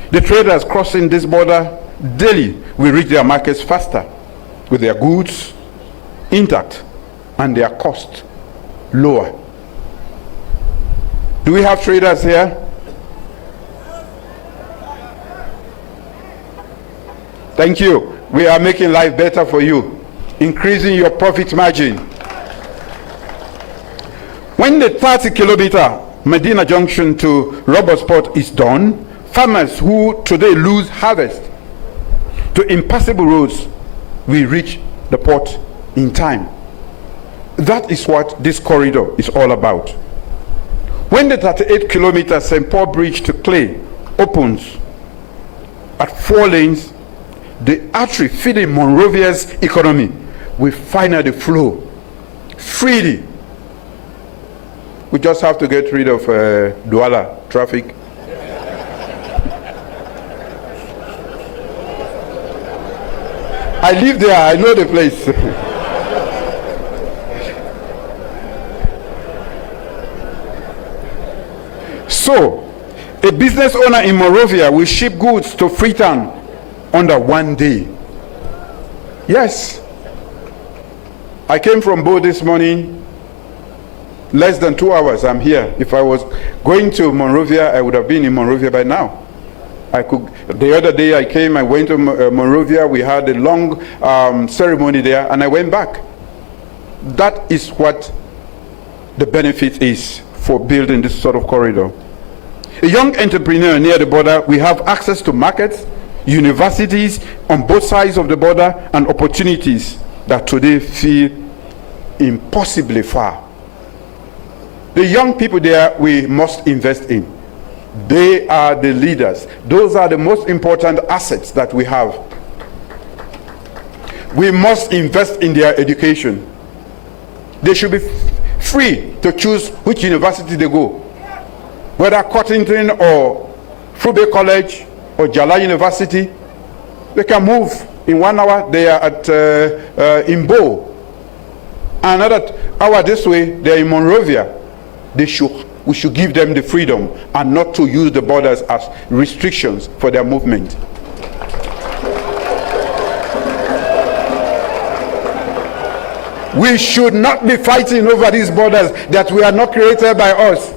the traders crossing this border daily will reach their markets faster with their goods intact and their cost lower. Do we have traders here? Thank you. We are making life better for you, increasing your profit margin. When the 30-kilometer Medina Junction to Roberts Port is done, farmers who today lose harvest to impassable roads will reach the port in time. That is what this corridor is all about. When the 38 kilometer St. Paul Bridge to Clay opens at 4 lanes, the artery feeding Monrovia's economy will finally flow freely. We just have to get rid of Douala traffic. I live there, I know the place. So, a business owner in Monrovia will ship goods to Freetown under 1 day. Yes. I came from Bo this morning, less than 2 hours, I'm here. If I was going to Monrovia, I would have been in Monrovia by now. The other day I came, I went to Monrovia, we had a long ceremony there, and I went back. That is what the benefit is for building this sort of corridor. A young entrepreneur near the border, we have access to markets, universities on both sides of the border, and opportunities that today feel impossibly far. The young people there, we must invest in. They are the leaders. Those are the most important assets that we have. We must invest in their education. They should be free to choose which university they go. Whether Cottington or Fube College or Jala University, they can move in 1 hour. They are at Imbo. Another hour this way, they are in Monrovia. We should give them the freedom and not to use the borders as restrictions for their movement. We should not be fighting over these borders that we are not created by us.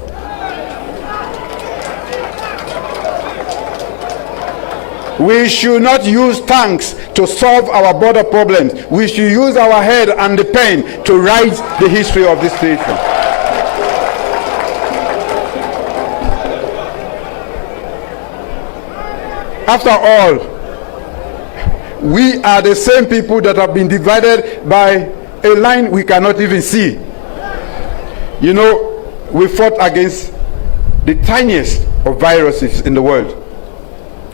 We should not use tanks to solve our border problems. We should use our head and the pen to write the history of this nation. After all, we are the same people that have been divided by a line we cannot even see. You know, we fought against the tiniest of viruses in the world,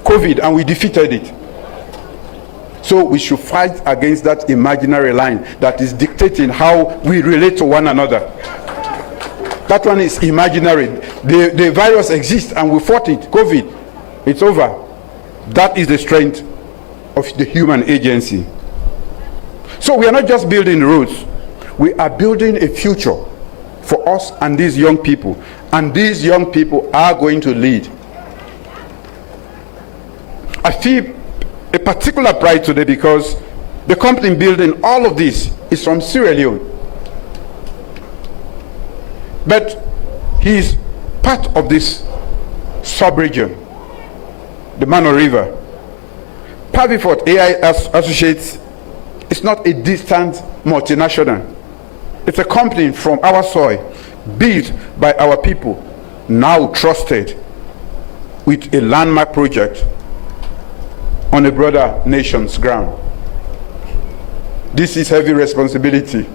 COVID, and we defeated it. So we should fight against that imaginary line that is dictating how we relate to one another. That one is imaginary. The virus exists and we fought it, COVID. It's over. That is the strength of the human agency. So we are not just building roads. We are building a future for us and these young people. And these young people are going to lead. I feel a particular pride today because the company building all of this is from Sierra Leone. But he is part of this sub-region, the Mano River. Pavifort AI Associates is not a distant multinational. It's a company from our soil, built by our people, now trusted with a landmark project on a broader nation's ground. This is heavy responsibility.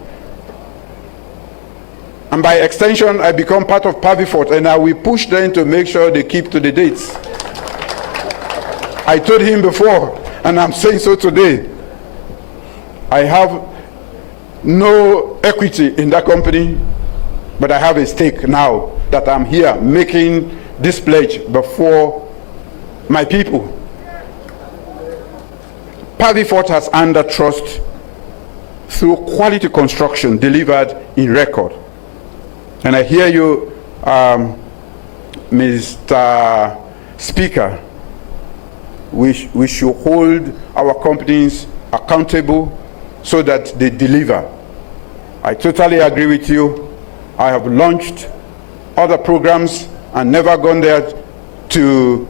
And by extension, I become part of Pavifort, and I will push them to make sure they keep to the dates. I told him before, and I'm saying so today, I have no equity in that company, but I have a stake now that I'm here making this pledge before my people. Pavifort has earned that trust through quality construction delivered in record. And I hear you, Mr. Speaker, we should hold our companies accountable so that they deliver. I totally agree with you. I have launched other programs and never gone there to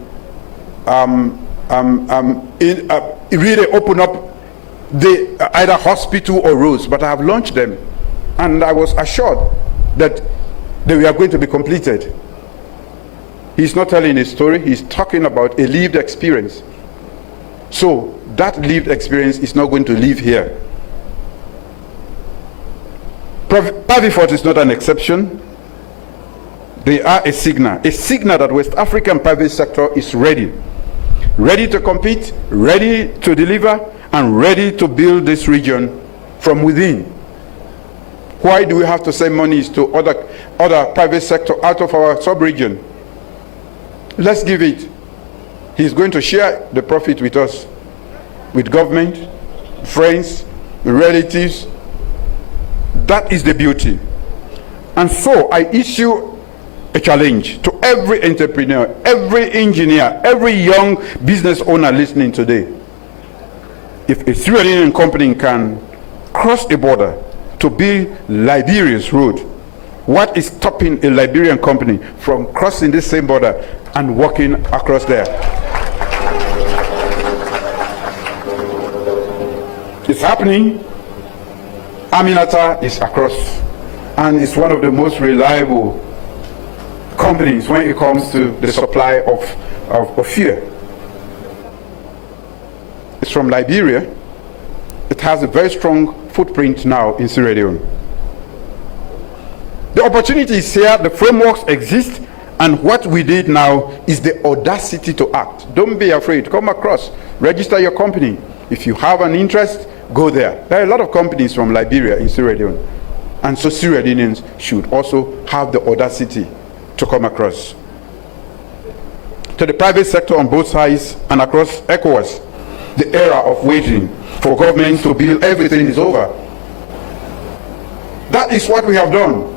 really open up the either hospital or roads, but I have launched them, and I was assured that they were going to be completed. He's not telling a story, he's talking about a lived experience. So that lived experience is not going to live here. Pavifort is not an exception. They are a signal that West African private sector is ready to compete, ready to deliver, and ready to build this region from within. Why do we have to send monies to other private sector out of our sub-region? Let's give it. He's going to share the profit with us, with government, friends, relatives. That is the beauty. And so I issue a challenge to every entrepreneur, every engineer, every young business owner listening today. If a Sierra Leonean company can cross a border to build Liberia's road, what is stopping a Liberian company from crossing this same border and walking across there? It's happening. Aminata is across, and it's one of the most reliable companies when it comes to the supply of fuel. It's from Liberia. It has a very strong footprint now in Sierra Leone. The opportunity is here, the frameworks exist, and what we did now is the audacity to act. Don't be afraid. Come across, register your company. If you have an interest, go there. There are a lot of companies from Liberia in Sierra Leone, and so Sierra Leoneans should also have the audacity to come across. To the private sector on both sides and across ECOWAS, the era of waiting for government to build everything is over. That is what we have done.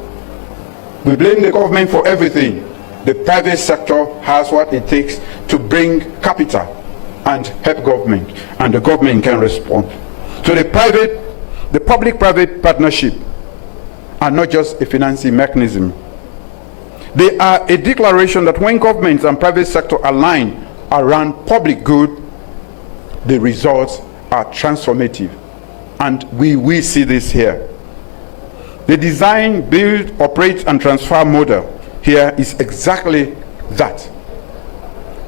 We blame the government for everything. The private sector has what it takes to bring capital and help government, and the government can respond. So the public-private partnership are not just a financing mechanism. They are a declaration that when governments and private sector align around public good, the results are transformative. And we see this here. The design, build, operate, and transfer model here is exactly that.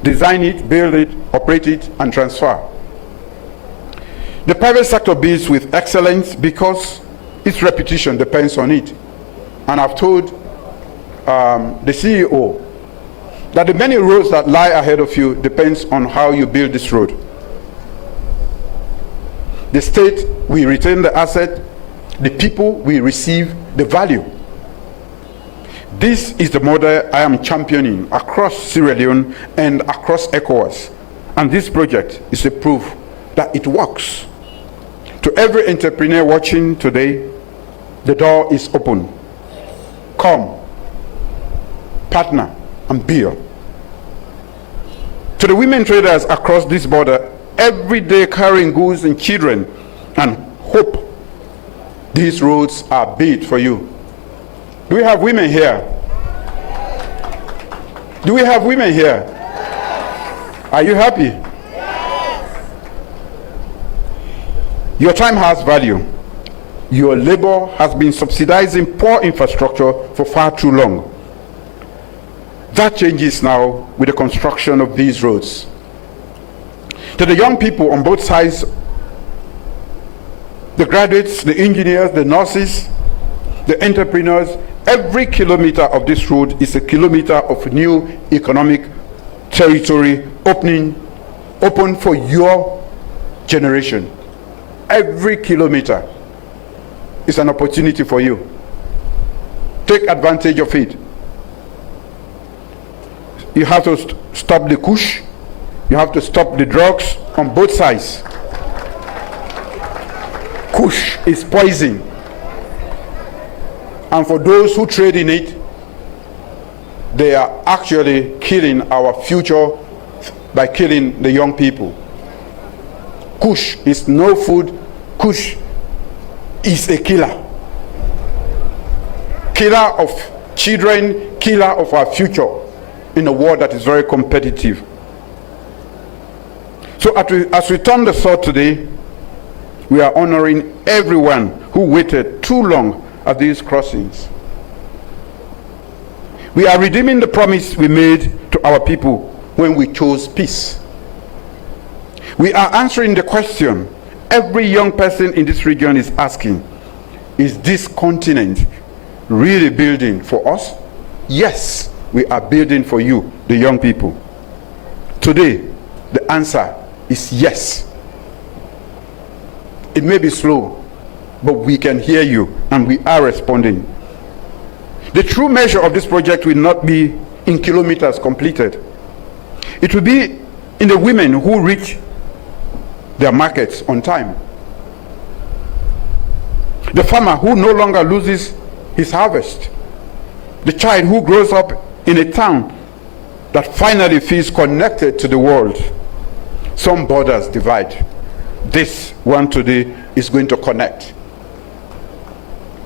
Design it, build it, operate it, and transfer. The private sector builds with excellence because its reputation depends on it. And I've told the CEO that the many roads that lie ahead of you depends on how you build this road. The state will retain the asset, the people will receive the value. This is the model I am championing across Sierra Leone and across ECOWAS. And this project is a proof that it works. To every entrepreneur watching today, the door is open. Come, partner, and build. To the women traders across this border, every day carrying goods and children, and hope these roads are built for you. Do we have women here? Do we have women here? Are you happy? Your time has value. Your labor has been subsidizing poor infrastructure for far too long. That changes now with the construction of these roads. To the young people on both sides, the graduates, the engineers, the nurses, the entrepreneurs, every kilometer of this road is a kilometer of new economic territory open for your generation. Every kilometer is an opportunity for you. Take advantage of it. You have to stop the kush. You have to stop the drugs on both sides. Kush is poison. And for those who trade in it, they are actually killing our future by killing the young people. Kush is no food. Kush is a killer. Killer of children, killer of our future in a world that is very competitive. So as we turn the sword today, we are honoring everyone who waited too long at these crossings. We are redeeming the promise we made to our people when we chose peace. We are answering the question every young person in this region is asking: is this continent really building for us? Yes, we are building for you, the young people. Today, the answer is yes. It may be slow, but we can hear you and we are responding. The true measure of this project will not be in kilometers completed. It will be in the women who reach their markets on time. The farmer who no longer loses his harvest. The child who grows up in a town that finally feels connected to the world. Some borders divide. This one today is going to connect.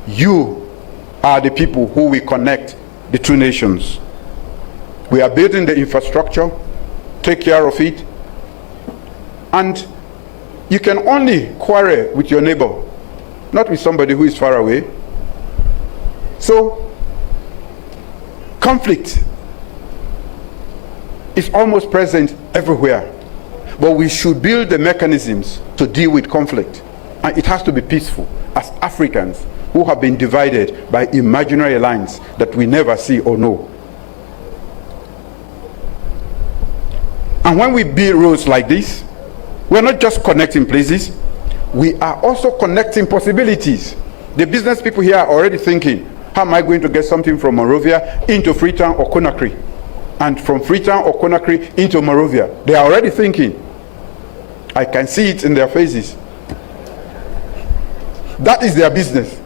You are the people who will connect the two nations. We are building the infrastructure, take care of it, and you can only quarrel with your neighbor, not with somebody who is far away. So, conflict is almost present everywhere, but we should build the mechanisms to deal with conflict, and it has to be peaceful. As Africans who have been divided by imaginary lines that we never see or know. And when we build roads like this, we're not just connecting places, we are also connecting possibilities. The business people here are already thinking, how am I going to get something from Monrovia into Freetown or Conakry? And from Freetown or Conakry into Monrovia. They are already thinking. I can see it in their faces. That is their business.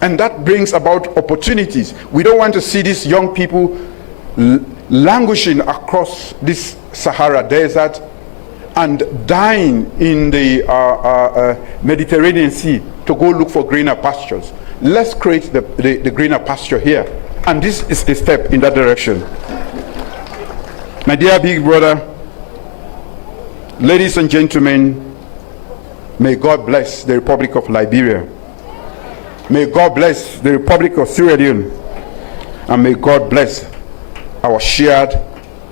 And that brings about opportunities. We don't want to see these young people languishing across this Sahara desert and dying in the Mediterranean Sea to go look for greener pastures. Let's create the greener pasture here. And this is a step in that direction. My dear big brother, ladies and gentlemen, may God bless the Republic of Liberia. May God bless the Republic of Sierra Leone. And may God bless our shared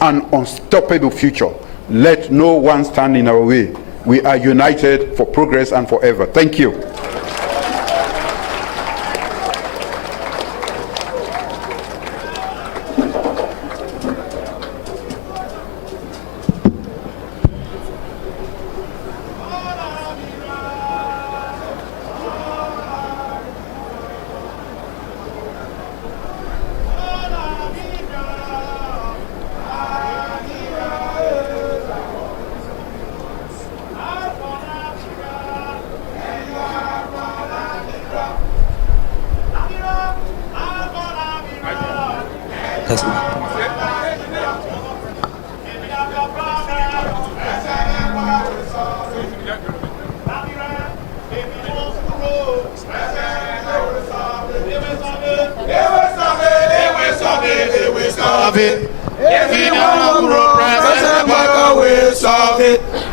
and unstoppable future. Let no one stand in our way. We are united for progress and forever. Thank you.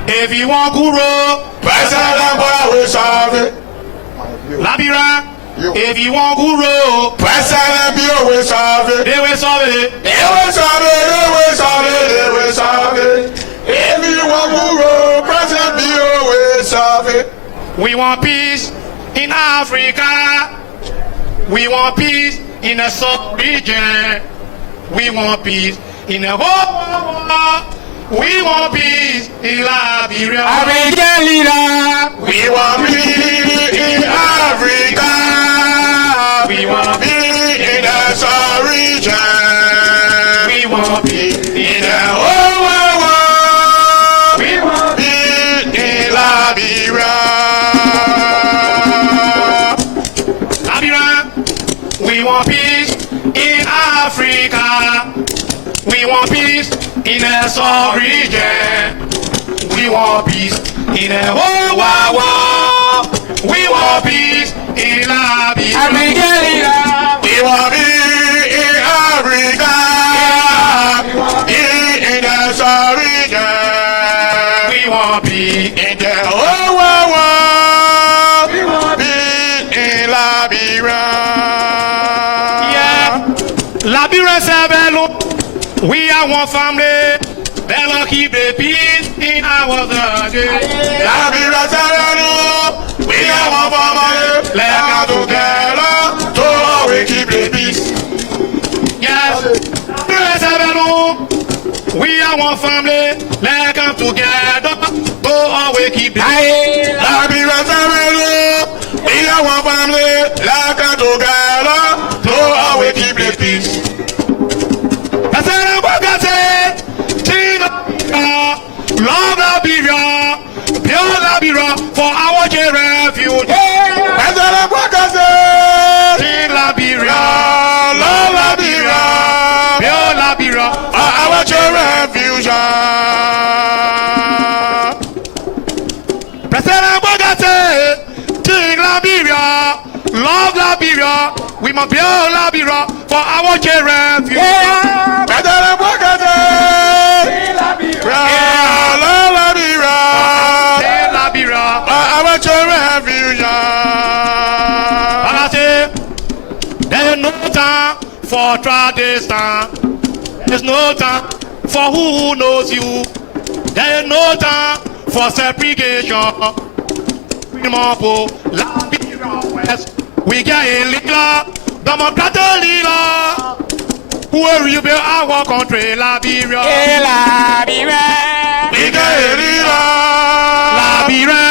If you want guru, President Boakai will solve it. Liberia, if you want guru, President Boakai will solve it. They will solve it. They will solve it. They will solve it. They will solve it. If you want guru, President Boakai will solve it. We want peace in Africa. We want peace in the South region. We want peace in the whole world. We want peace in Liberia. African leader. We want peace in Africa. We want peace in the South region. We want peace in the whole world. We want peace in Liberia. Liberia. We want peace in Africa. We want peace in the South region. We want peace in the whole world. We want peace in Liberia. African leader. We want peace in Africa. In the South region. We want peace in the whole world. We want peace in Liberia. Yeah, Liberia Sabelo. We are one family. Better keep the peace in our country. Liberia Sabelo. We are one family. Let's come together to always keep the peace. one family, let's come together. Go away, keep lying. Liberia, we are one family, let's come together. Go away, keep the peace. President Boakai, love Liberia, build Liberia for our refuge. President Boakai, Liberia, love Liberia, build Liberia for our refuge. President Boakai, Liberia, love Liberia, we must build Liberia for our refuge. President Boakai, there's no time for tradition. There's no time for who knows you. There's no time for segregation. We get a leader, democratic leader, who will rebuild our country, Liberia. Liberia. We get a leader, Liberia.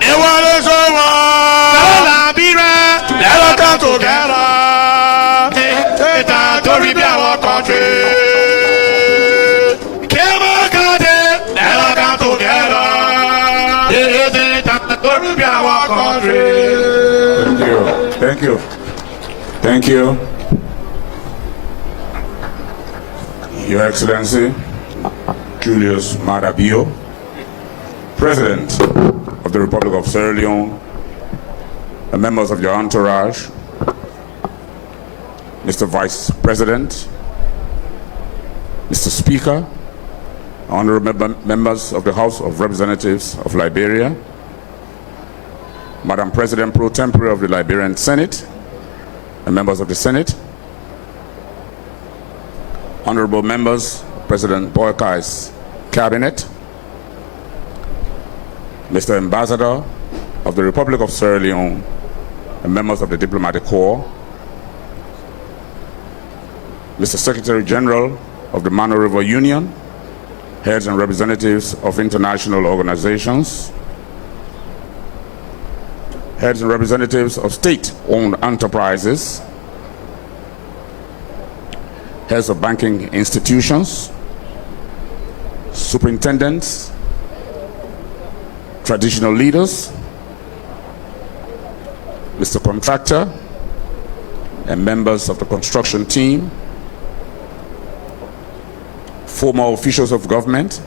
They want us over. Liberia. Let us come together. It's time to rebuild our country. Come on, country. Let us come together. It's time to rebuild our country. Thank you. Thank you. Your Excellency, Julius Maada Bio, President of the Republic of Sierra Leone, and members of your entourage, Mr. Vice President, Mr. Speaker, honorable members of the House of Representatives of Liberia, Madam President Pro Tempore of the Liberian Senate, and members of the Senate, honorable members of President Boakai's cabinet, Mr. Ambassador of the Republic of Sierra Leone, and members of the Diplomatic Corps, Mr. Secretary General of the Mano River Union, heads and representatives of international organizations, heads and representatives of state-owned enterprises, heads of banking institutions, superintendents, traditional leaders, Mr. Contractor, and members of the construction team, former officials of government,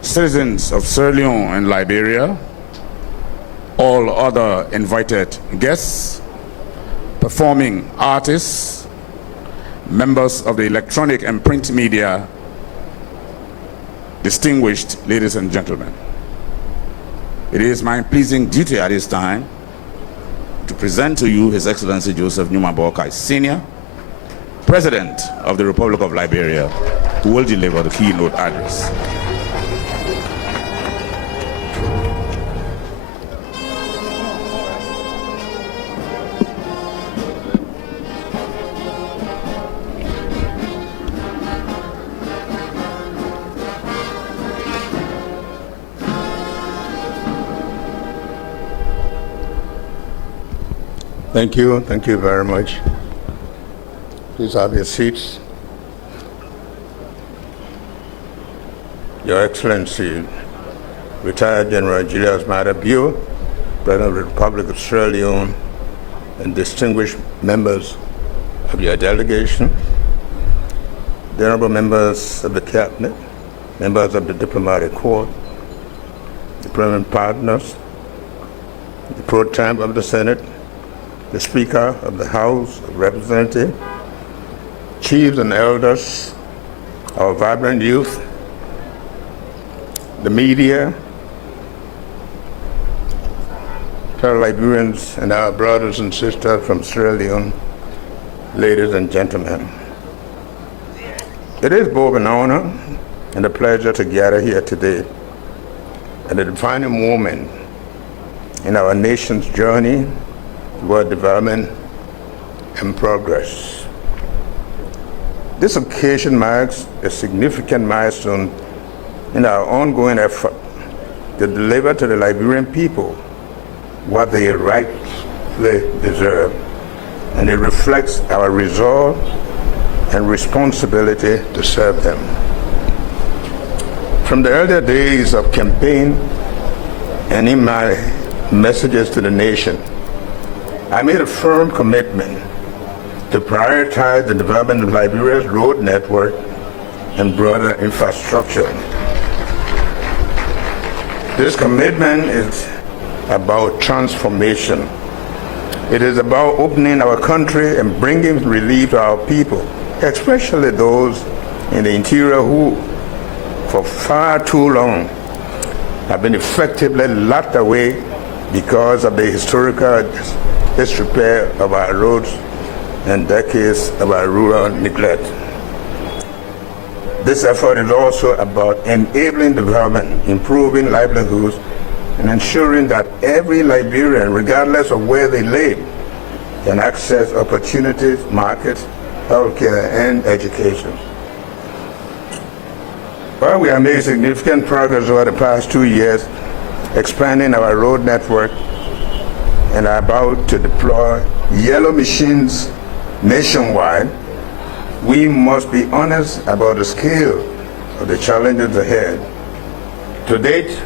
citizens of Sierra Leone and Liberia, all other invited guests, performing artists, members of the electronic and print media, distinguished ladies and gentlemen. It is my pleasing duty at this time to present to you His Excellency Joseph Numa Boakai Sr., President of the Republic of Liberia, who will deliver the keynote address. Thank you very much. Please have your seats. Your Excellency, retired General Julius Maada Bio, President of the Republic of Sierra Leone, and distinguished members of your delegation, the honorable members of the Cabinet, members of the Diplomatic Corps, the permanent partners, the Pro Temp of the Senate, the Speaker of the House of Representatives, chiefs and elders, our vibrant youth, the media, fellow Liberians, and our brothers and sisters from Sierra Leone, ladies and gentlemen. It is both an honor and a pleasure to gather here today at a defining moment in our nation's journey toward development and progress. This occasion marks a significant milestone in our ongoing effort to deliver to the Liberian people what they rightfully deserve, and it reflects our resolve and responsibility to serve them. From the earlier days of campaign and in my messages to the nation, I made a firm commitment to prioritize the development of Liberia's road network and broader infrastructure. This commitment is about transformation. It is about opening our country and bringing relief to our people, especially those in the interior who, for far too long, have been effectively locked away because of the historical disrepair of our roads and decades of our rural neglect. This effort is also about enabling development, improving livelihoods, and ensuring that every Liberian, regardless of where they live, can access opportunities, markets, healthcare, and education. While we have made significant progress over the past 2 years, expanding our road network and are about to deploy yellow machines nationwide, we must be honest about the scale of the challenges ahead. To date,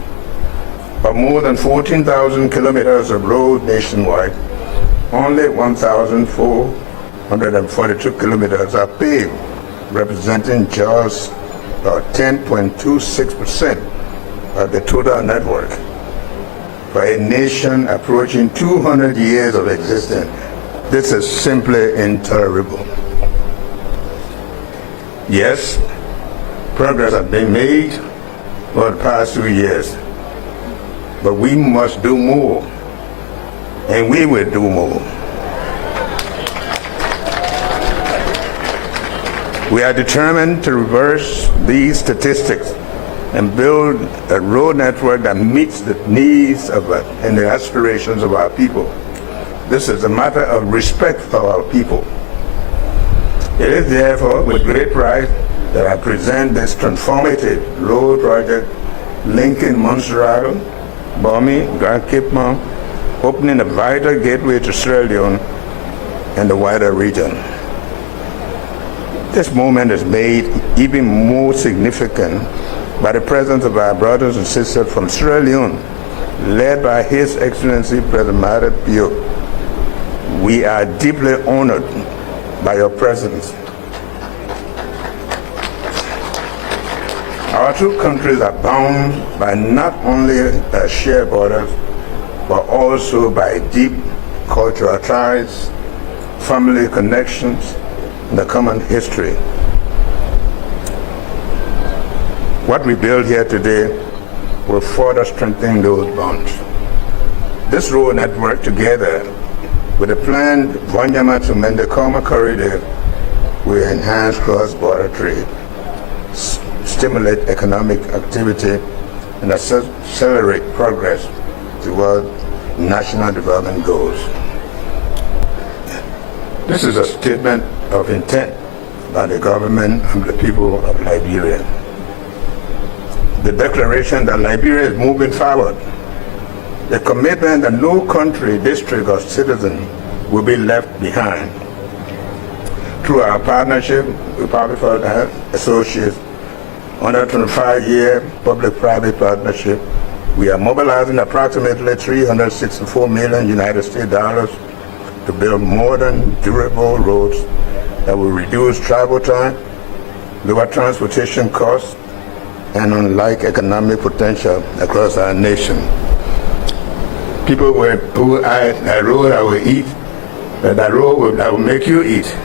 of more than 14,000 kilometers of road nationwide, only 1,442 kilometers are paved, representing just 10.26% of the total network. For a nation approaching 200 years of existence, this is simply intolerable. Yes, progress has been made over the past 2 years, but we must do more, and we will do more. We are determined to reverse these statistics and build a road network that meets the needs of and the aspirations of our people. This is a matter of respect for our people. It is therefore with great pride that I present this transformative road project linking Montserrat, Bomi, Grand Cape Mount, opening a vital gateway to Sierra Leone and the wider region. This moment is made even more significant by the presence of our brothers and sisters from Sierra Leone, led by His Excellency President Mada Bio. We are deeply honored by your presence. Our two countries are bound by not only shared borders, but also by deep cultural ties, family connections, and a common history. What we build here today will further strengthen those bonds. This road network, together with the planned Wanyama to Mendekoma corridor, will enhance cross-border trade, stimulate economic activity, and accelerate progress toward national development goals. This is a statement of intent by the government and the people of Liberia. The declaration that Liberia is moving forward, the commitment that no country, district, or citizen will be left behind. Through our partnership with Public Associates, under a 25-year public-private partnership, we are mobilizing approximately $364 million United States dollars to build modern, durable roads that will reduce travel time, lower transportation costs, and unlike economic potential across our nation. People who that road I will eat, that road that will make you eat.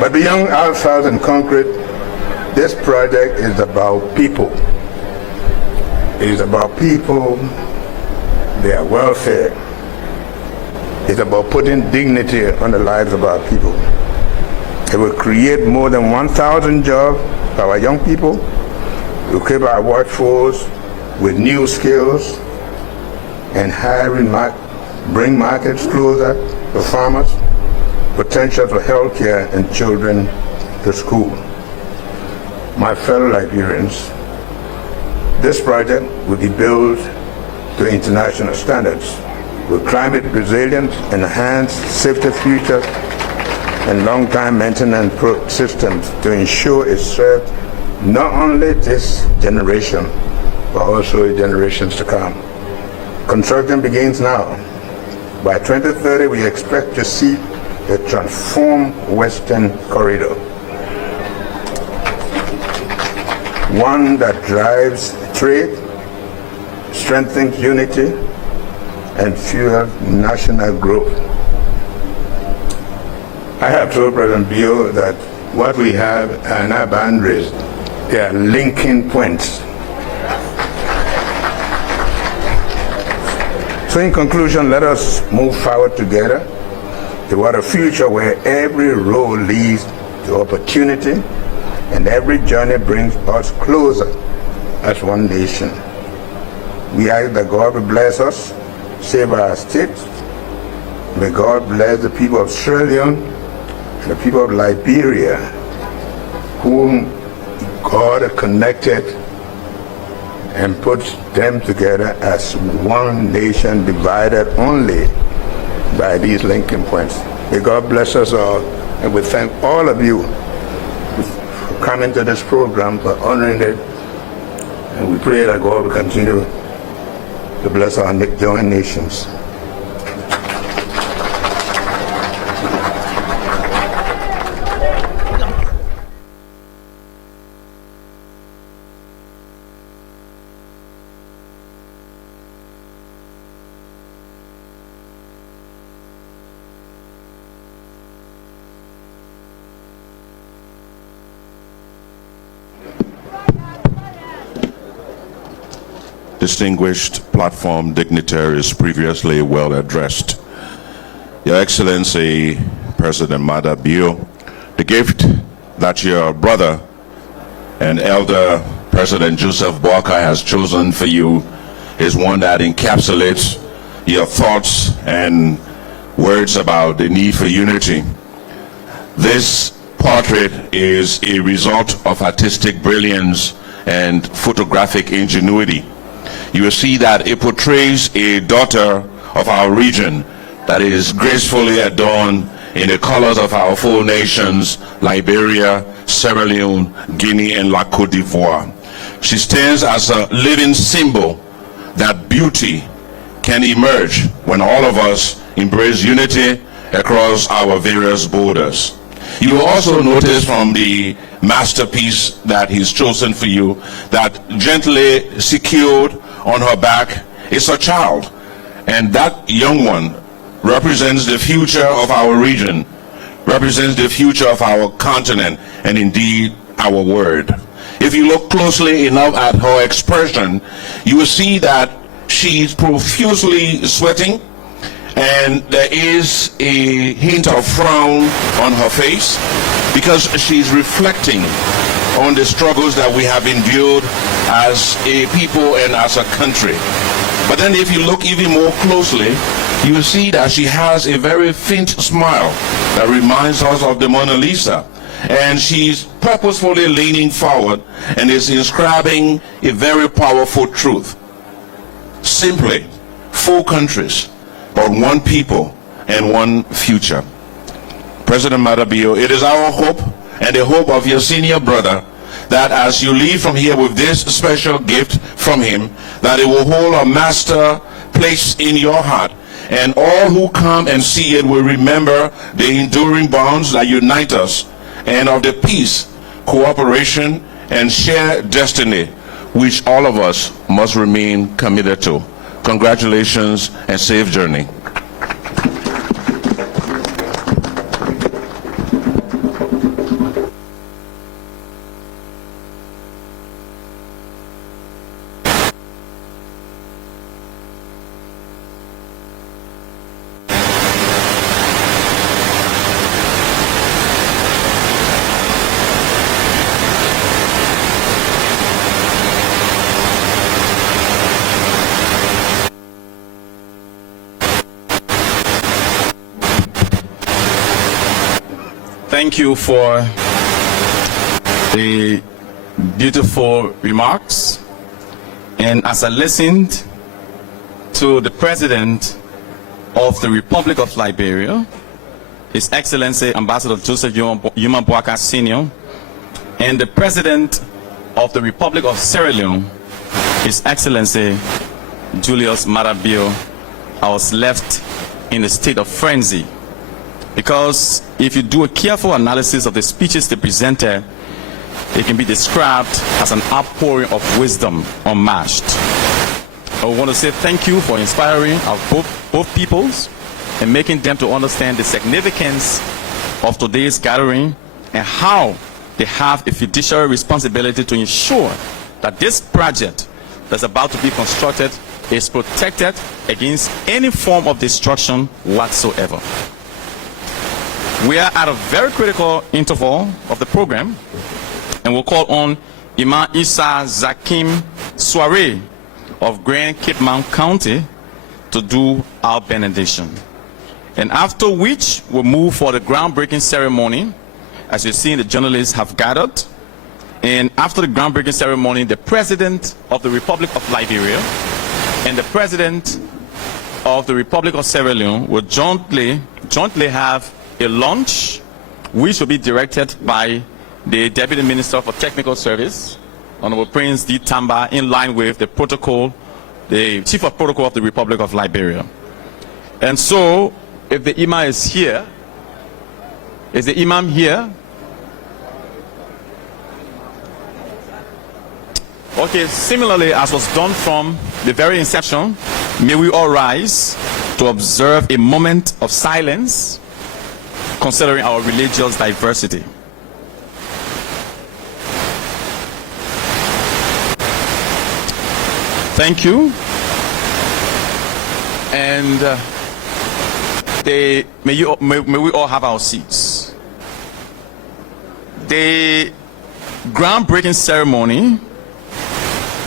But beyond asphalt and concrete, this project is about people. It is about people, their welfare. It's about putting dignity on the lives of our people. It will create more than 1,000 jobs for our young people. It will keep our workforce with new skills and bring markets closer to farmers, potential for healthcare, and children to school. My fellow Liberians, this project will be built to international standards with climate resilience, enhanced safety features, and long-time maintenance systems to ensure it serves not only this generation, but also generations to come. Construction begins now. By 2030, we expect to see a transformed Western corridor, one that drives trade, strengthens unity, and fuels national growth. I have told President Bio that what we have are not boundaries, they are linking points. So in conclusion, let us move forward together toward a future where every road leads to opportunity and every journey brings us closer as one nation. We ask that God will bless us, save our state. May God bless the people of Sierra Leone and the people of Liberia, whom God has connected and put them together as one nation divided only by these linking points. May God bless us all, and we thank all of you for coming to this program, for honoring it, and we pray that God will continue to bless our joint nations. Distinguished platform dignitaries previously well addressed. Your Excellency, President Mada Bio, the gift that your brother and elder President Joseph Boakai has chosen for you is one that encapsulates your thoughts and words about the need for unity. This portrait is a result of artistic brilliance and photographic ingenuity. You will see that it portrays a daughter of our region that is gracefully adorned in the colors of our four nations, Liberia, Sierra Leone, Guinea, and La Côte d'Ivoire. She stands as a living symbol that beauty can emerge when all of us embrace unity across our various borders. You will also notice from the masterpiece that he's chosen for you that gently secured on her back is a child, and that young one represents the future of our region, represents the future of our continent, and indeed our world. If you look closely enough at her expression, you will see that she's profusely sweating, and there is a hint of frown on her face because she's reflecting on the struggles that we have endured as a people and as a country. But then if you look even more closely, you will see that she has a very faint smile that reminds us of the Mona Lisa. And she's purposefully leaning forward and is inscribing a very powerful truth. Simply, 4 countries, but 1 people and 1 future. President Madabio, it is our hope and the hope of your senior brother that as you leave from here with this special gift from him, that it will hold a master place in your heart, and all who come and see it will remember the enduring bonds that unite us, and of the peace, cooperation, and shared destiny which all of us must remain committed to. Congratulations and safe journey. thank you for the beautiful remarks. And as I listened to the President of the Republic of Liberia, His Excellency Ambassador Joseph Yuma Boakai Sr., and the President of the Republic of Sierra Leone, His Excellency Julius Maada Bio, I was left in a state of frenzy. Because if you do a careful analysis of the speeches they presented, it can be described as an outpouring of wisdom unmatched. I want to say thank you for inspiring both peoples and making them to understand the significance of today's gathering and how they have a fiduciary responsibility to ensure that this project that's about to be constructed is protected against any form of destruction whatsoever. We are at a very critical interval of the program, and we'll call on Imam Issa Zakim Soiree of Grand Cape Mount County to do our benediction. And after which, we'll move for the groundbreaking ceremony. As you've seen, the journalists have gathered. And after the groundbreaking ceremony, the President of the Republic of Liberia and the President of the Republic of Sierra Leone will jointly have a lunch, which will be directed by the Deputy Minister for Technical Service, Honorable Prince D. Tamba, in line with the protocol, the Chief of Protocol of the Republic of Liberia. And so, if the Imam is here, is the Imam here? Okay, similarly, as was done from the very inception, may we all rise to observe a moment of silence considering our religious diversity. Thank you. And may we all have our seats. The groundbreaking ceremony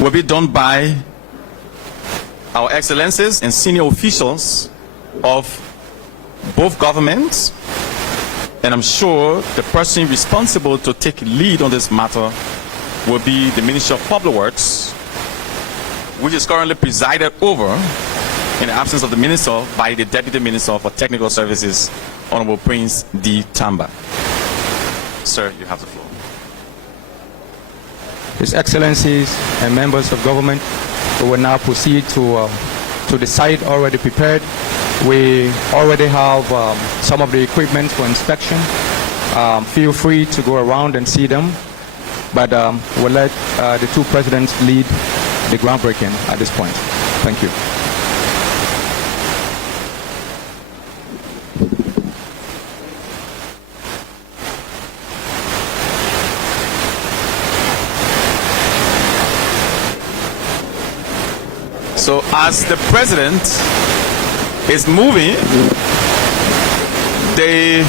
will be done by our excellencies and senior officials of both governments, and I'm sure the person responsible to take lead on this matter will be the Ministry of Public Works, which is currently presided over, in the absence of the Minister, by the Deputy Minister for Technical Services, Honorable Prince D. Tamba. Sir, you have the floor. His Excellencies and members of government, we will now proceed to the site already prepared. We already have some of the equipment for inspection. Feel free to go around and see them, but we'll let the two presidents lead the groundbreaking at this point. Thank you. So as the President is moving, the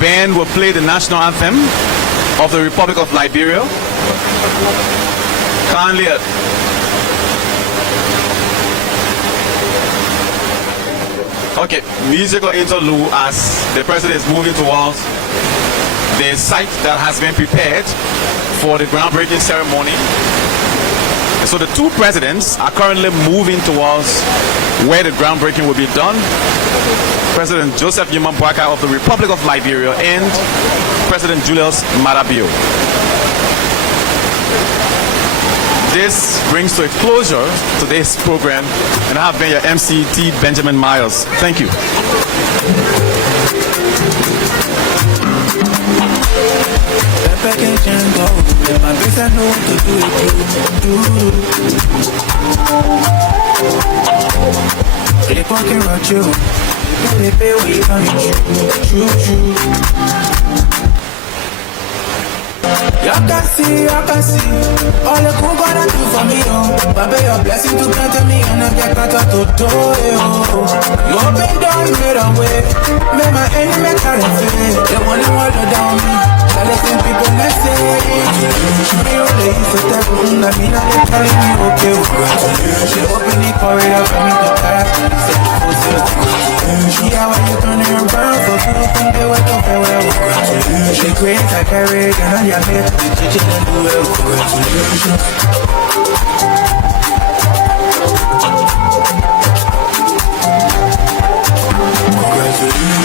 band will play the national anthem of the Republic of Liberia. Kindly. Okay, musical interlude as the President is moving towards the site that has been prepared for the groundbreaking ceremony. So the two presidents are currently moving towards where the groundbreaking will be done. President Joseph Yuma Boakai of the Republic of Liberia and President Julius Maada Bio. This brings to a closure today's program, and I have been your MC T. Benjamin Myers. Thank you. I can see all the cool gonna do for me, oh. Baby, your blessing to grant me and I get better to do it, oh. You open down, made a way, make my enemy carry faith. They wanna water down me, I listen people message. Me only is a step, I mean I telling me okay, oh. They open the corridor for me to pass, they say, congratulations. Yeah, when you turn it around for good, think they went up very well. Congratulations. The grace I carried and on your head, you didn't do well. Congratulations.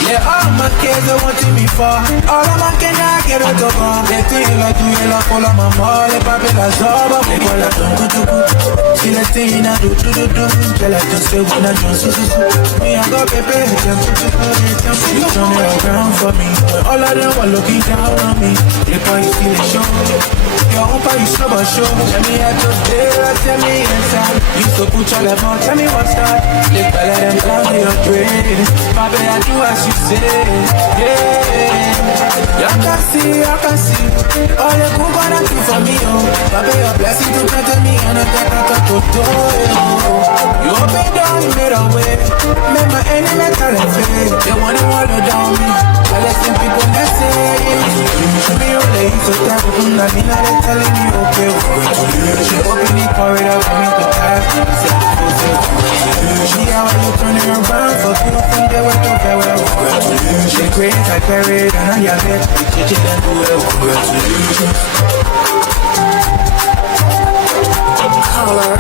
Yeah, all my kids are wanting me for. All of my kids I get it to go. They think like you la cola mama, le papi la soba, me go la tungu. See the thing I do. Tell her to say when I do so. Me I go pepe, you turn it around for me. When all of them were looking down on me, they can't see the show. Your own you slow but show. Tell me how to tell me inside. You so put your left on, tell me what's that. They better than down to your dreams. Baby, I do as you say, yeah. I can see all the good gonna do for me, oh. Baby, your blessing to get to me and I got to do, oh. You open down, you made a way. Make my enemy tell them fake. They want to water down me. I listen people that say, show me your lane, so that we don't let me know they're telling me, okay, she open the corridor for me to pass. She how you turn it around for good, think they went to farewell. She grace I carried and on your head, she didn't do well. Congratulations. Color.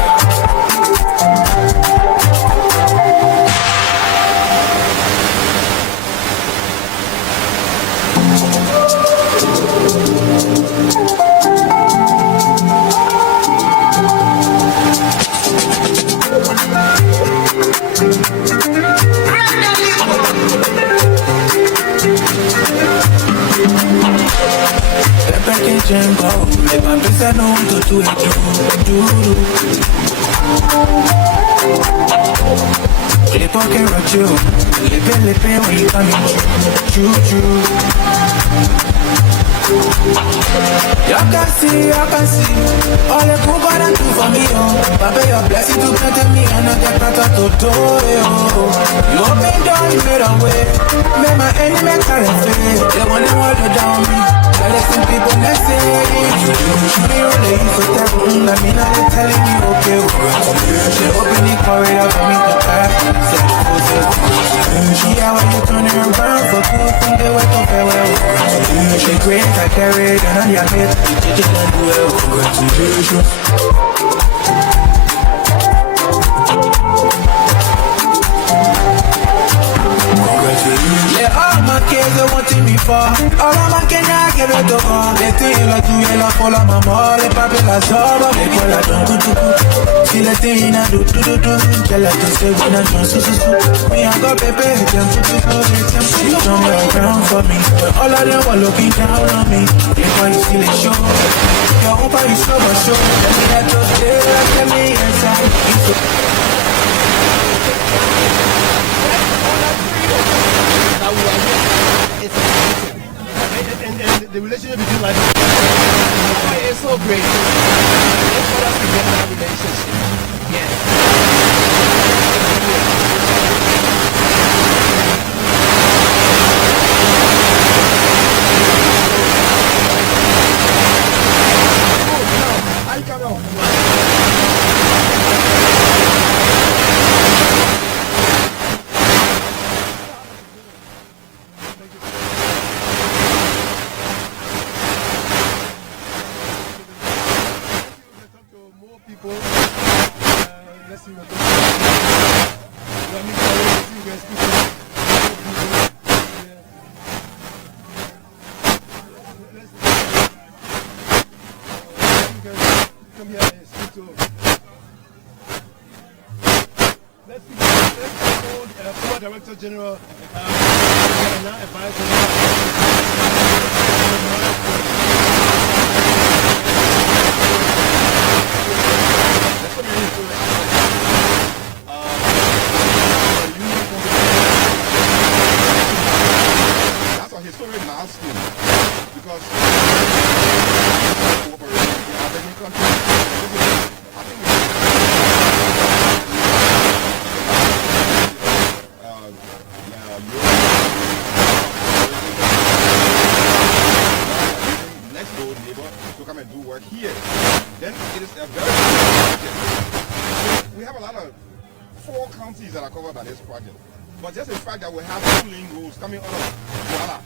Le papi se no to Le poche rojo, le pe when you come in. I can see all the good gonna do for me, oh. Baby, your blessing to get me and I get better to do, oh. You open down, you made a way. Make my enemy tell them fake. They want to water down me. I listen people that say, show me your lane, so that I mean I'm telling you, okay. She open the corridor for me to pass. She how you turn it around for good, think they went to farewell. She grace I carried and on your head, you didn't do well. Congratulations. Yeah, all my kids are wanting me for. All of my kids I get it to go. They think like you la cola mama, le papi la soba, me go la tungu. See the thing I do. Tell her to say when I do so. Me I go pepe, you turn it around for me. When all of them were looking down on me, they can't see the show. Your own you slow but show. Tell me that to say, tell me inside. The relationship between life and is so great. Let's for us to get that relationship. Yes. Director General, that's a historic milestone because here, then it is a very good project. We have a lot of 4 counties that are covered by this project. But just the fact that we have 2-lane roads coming out of Douala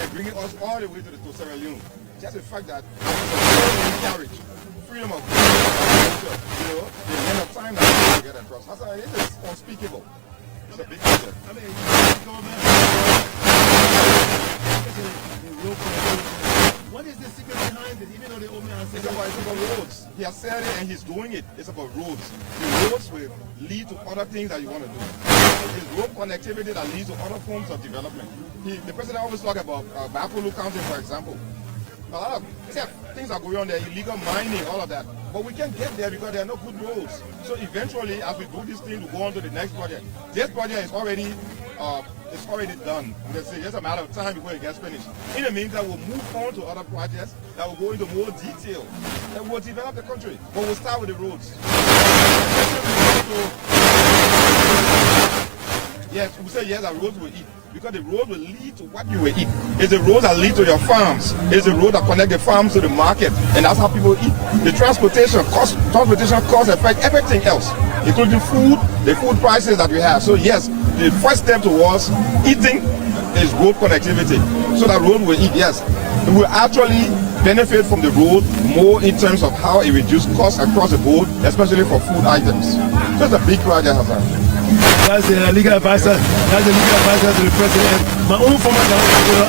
and bringing us all the way to Sierra Leone, just the fact that there's a carriage, freedom of culture, you know, the amount of time that we get across. It is unspeakable. It's a big project. I mean, what is the secret behind it? Even though they own it's about roads. He has said it and he's doing it. It's about roads. The roads will lead to other things that you want to do. It's road connectivity that leads to other forms of development. The president always talk about Bapolo County, for example. A lot of things are going on there, illegal mining, all of that. But we can't get there because there are no good roads. So eventually, as we do this thing, we go on to the next project. This project is already done. It's just a matter of time before it gets finished. In the meantime, we'll move on to other projects that will go into more detail. And we'll develop the country. But we'll start with the roads. Yes, we say yes, our roads will eat. Because the road will lead to what you will eat. It's the road that lead to your farms. It's the road that connect the farms to the market. And that's how people eat. The transportation cost affect everything else, including food, the food prices that we have. So yes, the first step towards eating is road connectivity. So that road will eat, yes. It will actually benefit from the road more in terms of how it reduces costs across the board, especially for food items. So it's a big project, Hassan. That's the legal advisor. That's the legal advisor to the president. My own former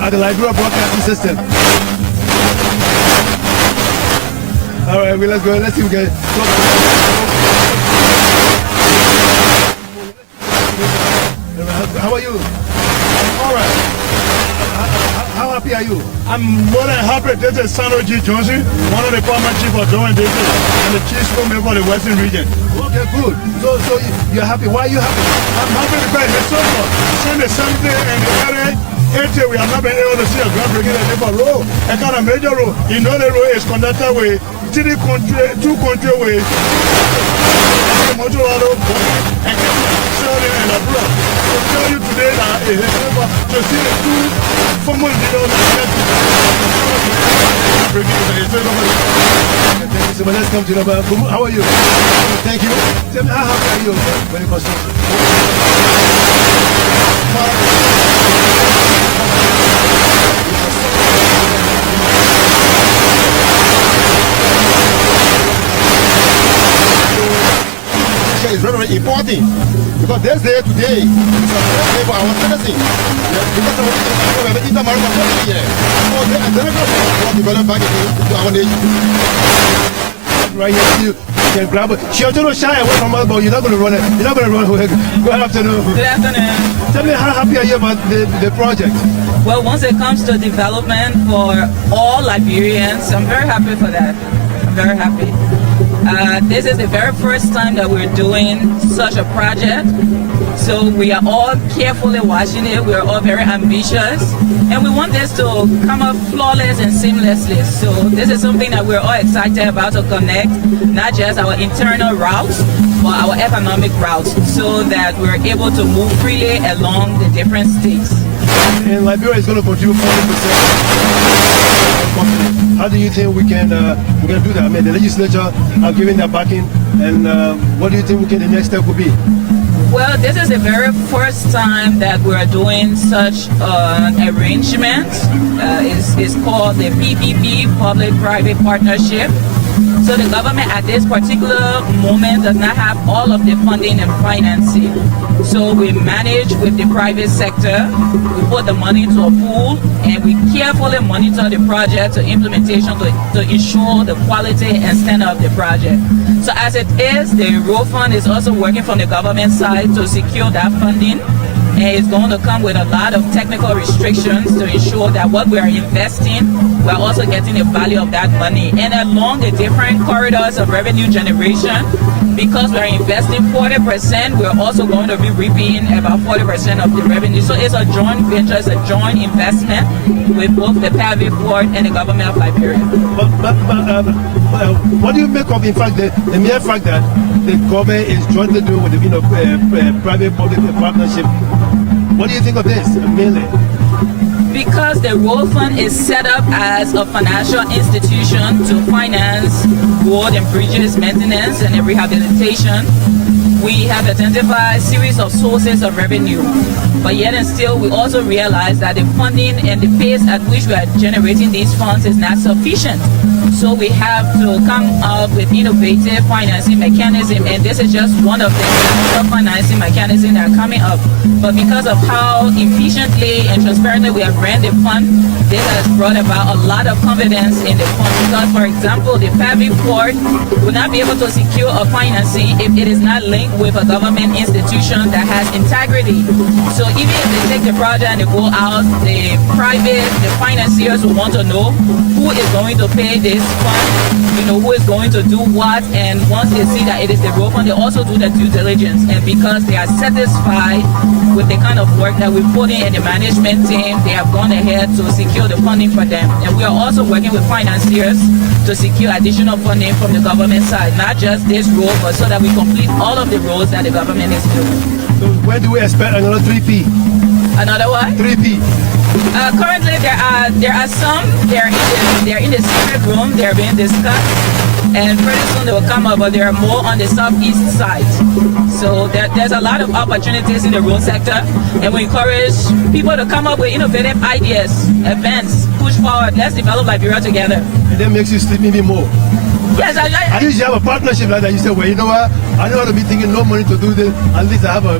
at the Liberia Broadcasting System. All right, let's go. Let's see if we can. How are you? All right. How happy are you? I'm more than happy. This is Sandro G. Johnson, one of the former chief of Joint District and the chief member for the Western region. Okay, good. So you're happy. Why are you happy? I'm happy because it's so far. Since the 70 and the early 80, we have not been able to see a groundbreaking different road. A kind of major road. You know the road is conducted with two country ways. And and abroad. To tell you today that it is over to see the two former leaders Thank you so much. Let's come to the how are you? Thank you. Tell me how happy are you when it comes to is very, very important because this day today is a day for our citizens. Because of develop back into our nation. Right here, you can grab it. She'll do shy away from us, but you're not going to run it. You're not going to run away. Good afternoon. Good afternoon. Tell me how happy are you about the project? Well, once it comes to development for all Liberians, I'm very happy for that. I'm very happy. This is the very first time that we're doing such a project. So we are all carefully watching it. We are all very ambitious. And we want this to come up flawless and seamlessly. So this is something that we're all excited about to connect, not just our internal routes, but our economic routes, so that we're able to move freely along the different states. And Liberia is going to contribute 40%. How do you think we can do that? I mean, the legislature are giving their backing, and what do you think the next step would be? Well, this is the very first time that we're doing such an arrangement. It's called the PPP, Public-Private Partnership. So the government at this particular moment does not have all of the funding and financing. So we manage with the private sector, we put the money into a pool, and we carefully monitor the project to implementation to ensure the quality and standard of the project. So as it is, the road fund is also working from the government side to secure that funding. And it's going to come with a lot of technical restrictions to ensure that what we are investing, we're also getting the value of that money. And along the different corridors of revenue generation, because we're investing 40%, we're also going to be reaping about 40% of the revenue. So it's a joint venture, it's a joint investment with both the private board and the government of Liberia. But what do you make of, in fact, the mere fact that the government is jointly doing with the private-public partnership? What do you think of this, mainly? Because the road fund is set up as a financial institution to finance road and bridges maintenance and rehabilitation, we have identified a series of sources of revenue. But yet and still, we also realize that the funding and the pace at which we are generating these funds is not sufficient. So we have to come up with innovative financing mechanism, and this is just one of the financing mechanisms that are coming up. But because of how efficiently and transparently we have ran the fund, this has brought about a lot of confidence in the fund. Because, for example, the PAVI Port will not be able to secure a financing if it is not linked with a government institution that has integrity. So even if they take the project and they go out, the financiers will want to know who is going to pay this fund, who is going to do what, and once they see that it is the road fund, they also do the due diligence. And because they are satisfied with the kind of work that we put in and the management team, they have gone ahead to secure the funding for them. And we are also working with financiers to secure additional funding from the government side, not just this road, but so that we complete all of the roads that the government is doing. So when do we expect another 3P? Another what? 3P. Currently, there are some. They're in the secret room. They're being discussed, and pretty soon they will come up. But there are more on the southeast side. So there's a lot of opportunities in the road sector, and we encourage people to come up with innovative ideas, events, push forward. Let's develop Liberia together. And that makes you sleep maybe more. Yes, at least you have a partnership like that. You say, well, you know what? I don't want to be thinking no money to do this. At least I have a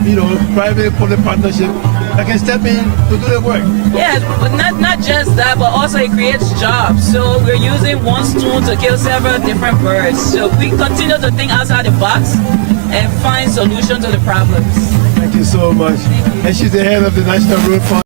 private-public partnership. I can step in to do the work. Yes, but not just that, but also it creates jobs. So we're using one stone to kill several different birds. So we continue to think outside the box and find solutions to the problems. Thank you so much. And she's the head of the National Road Fund.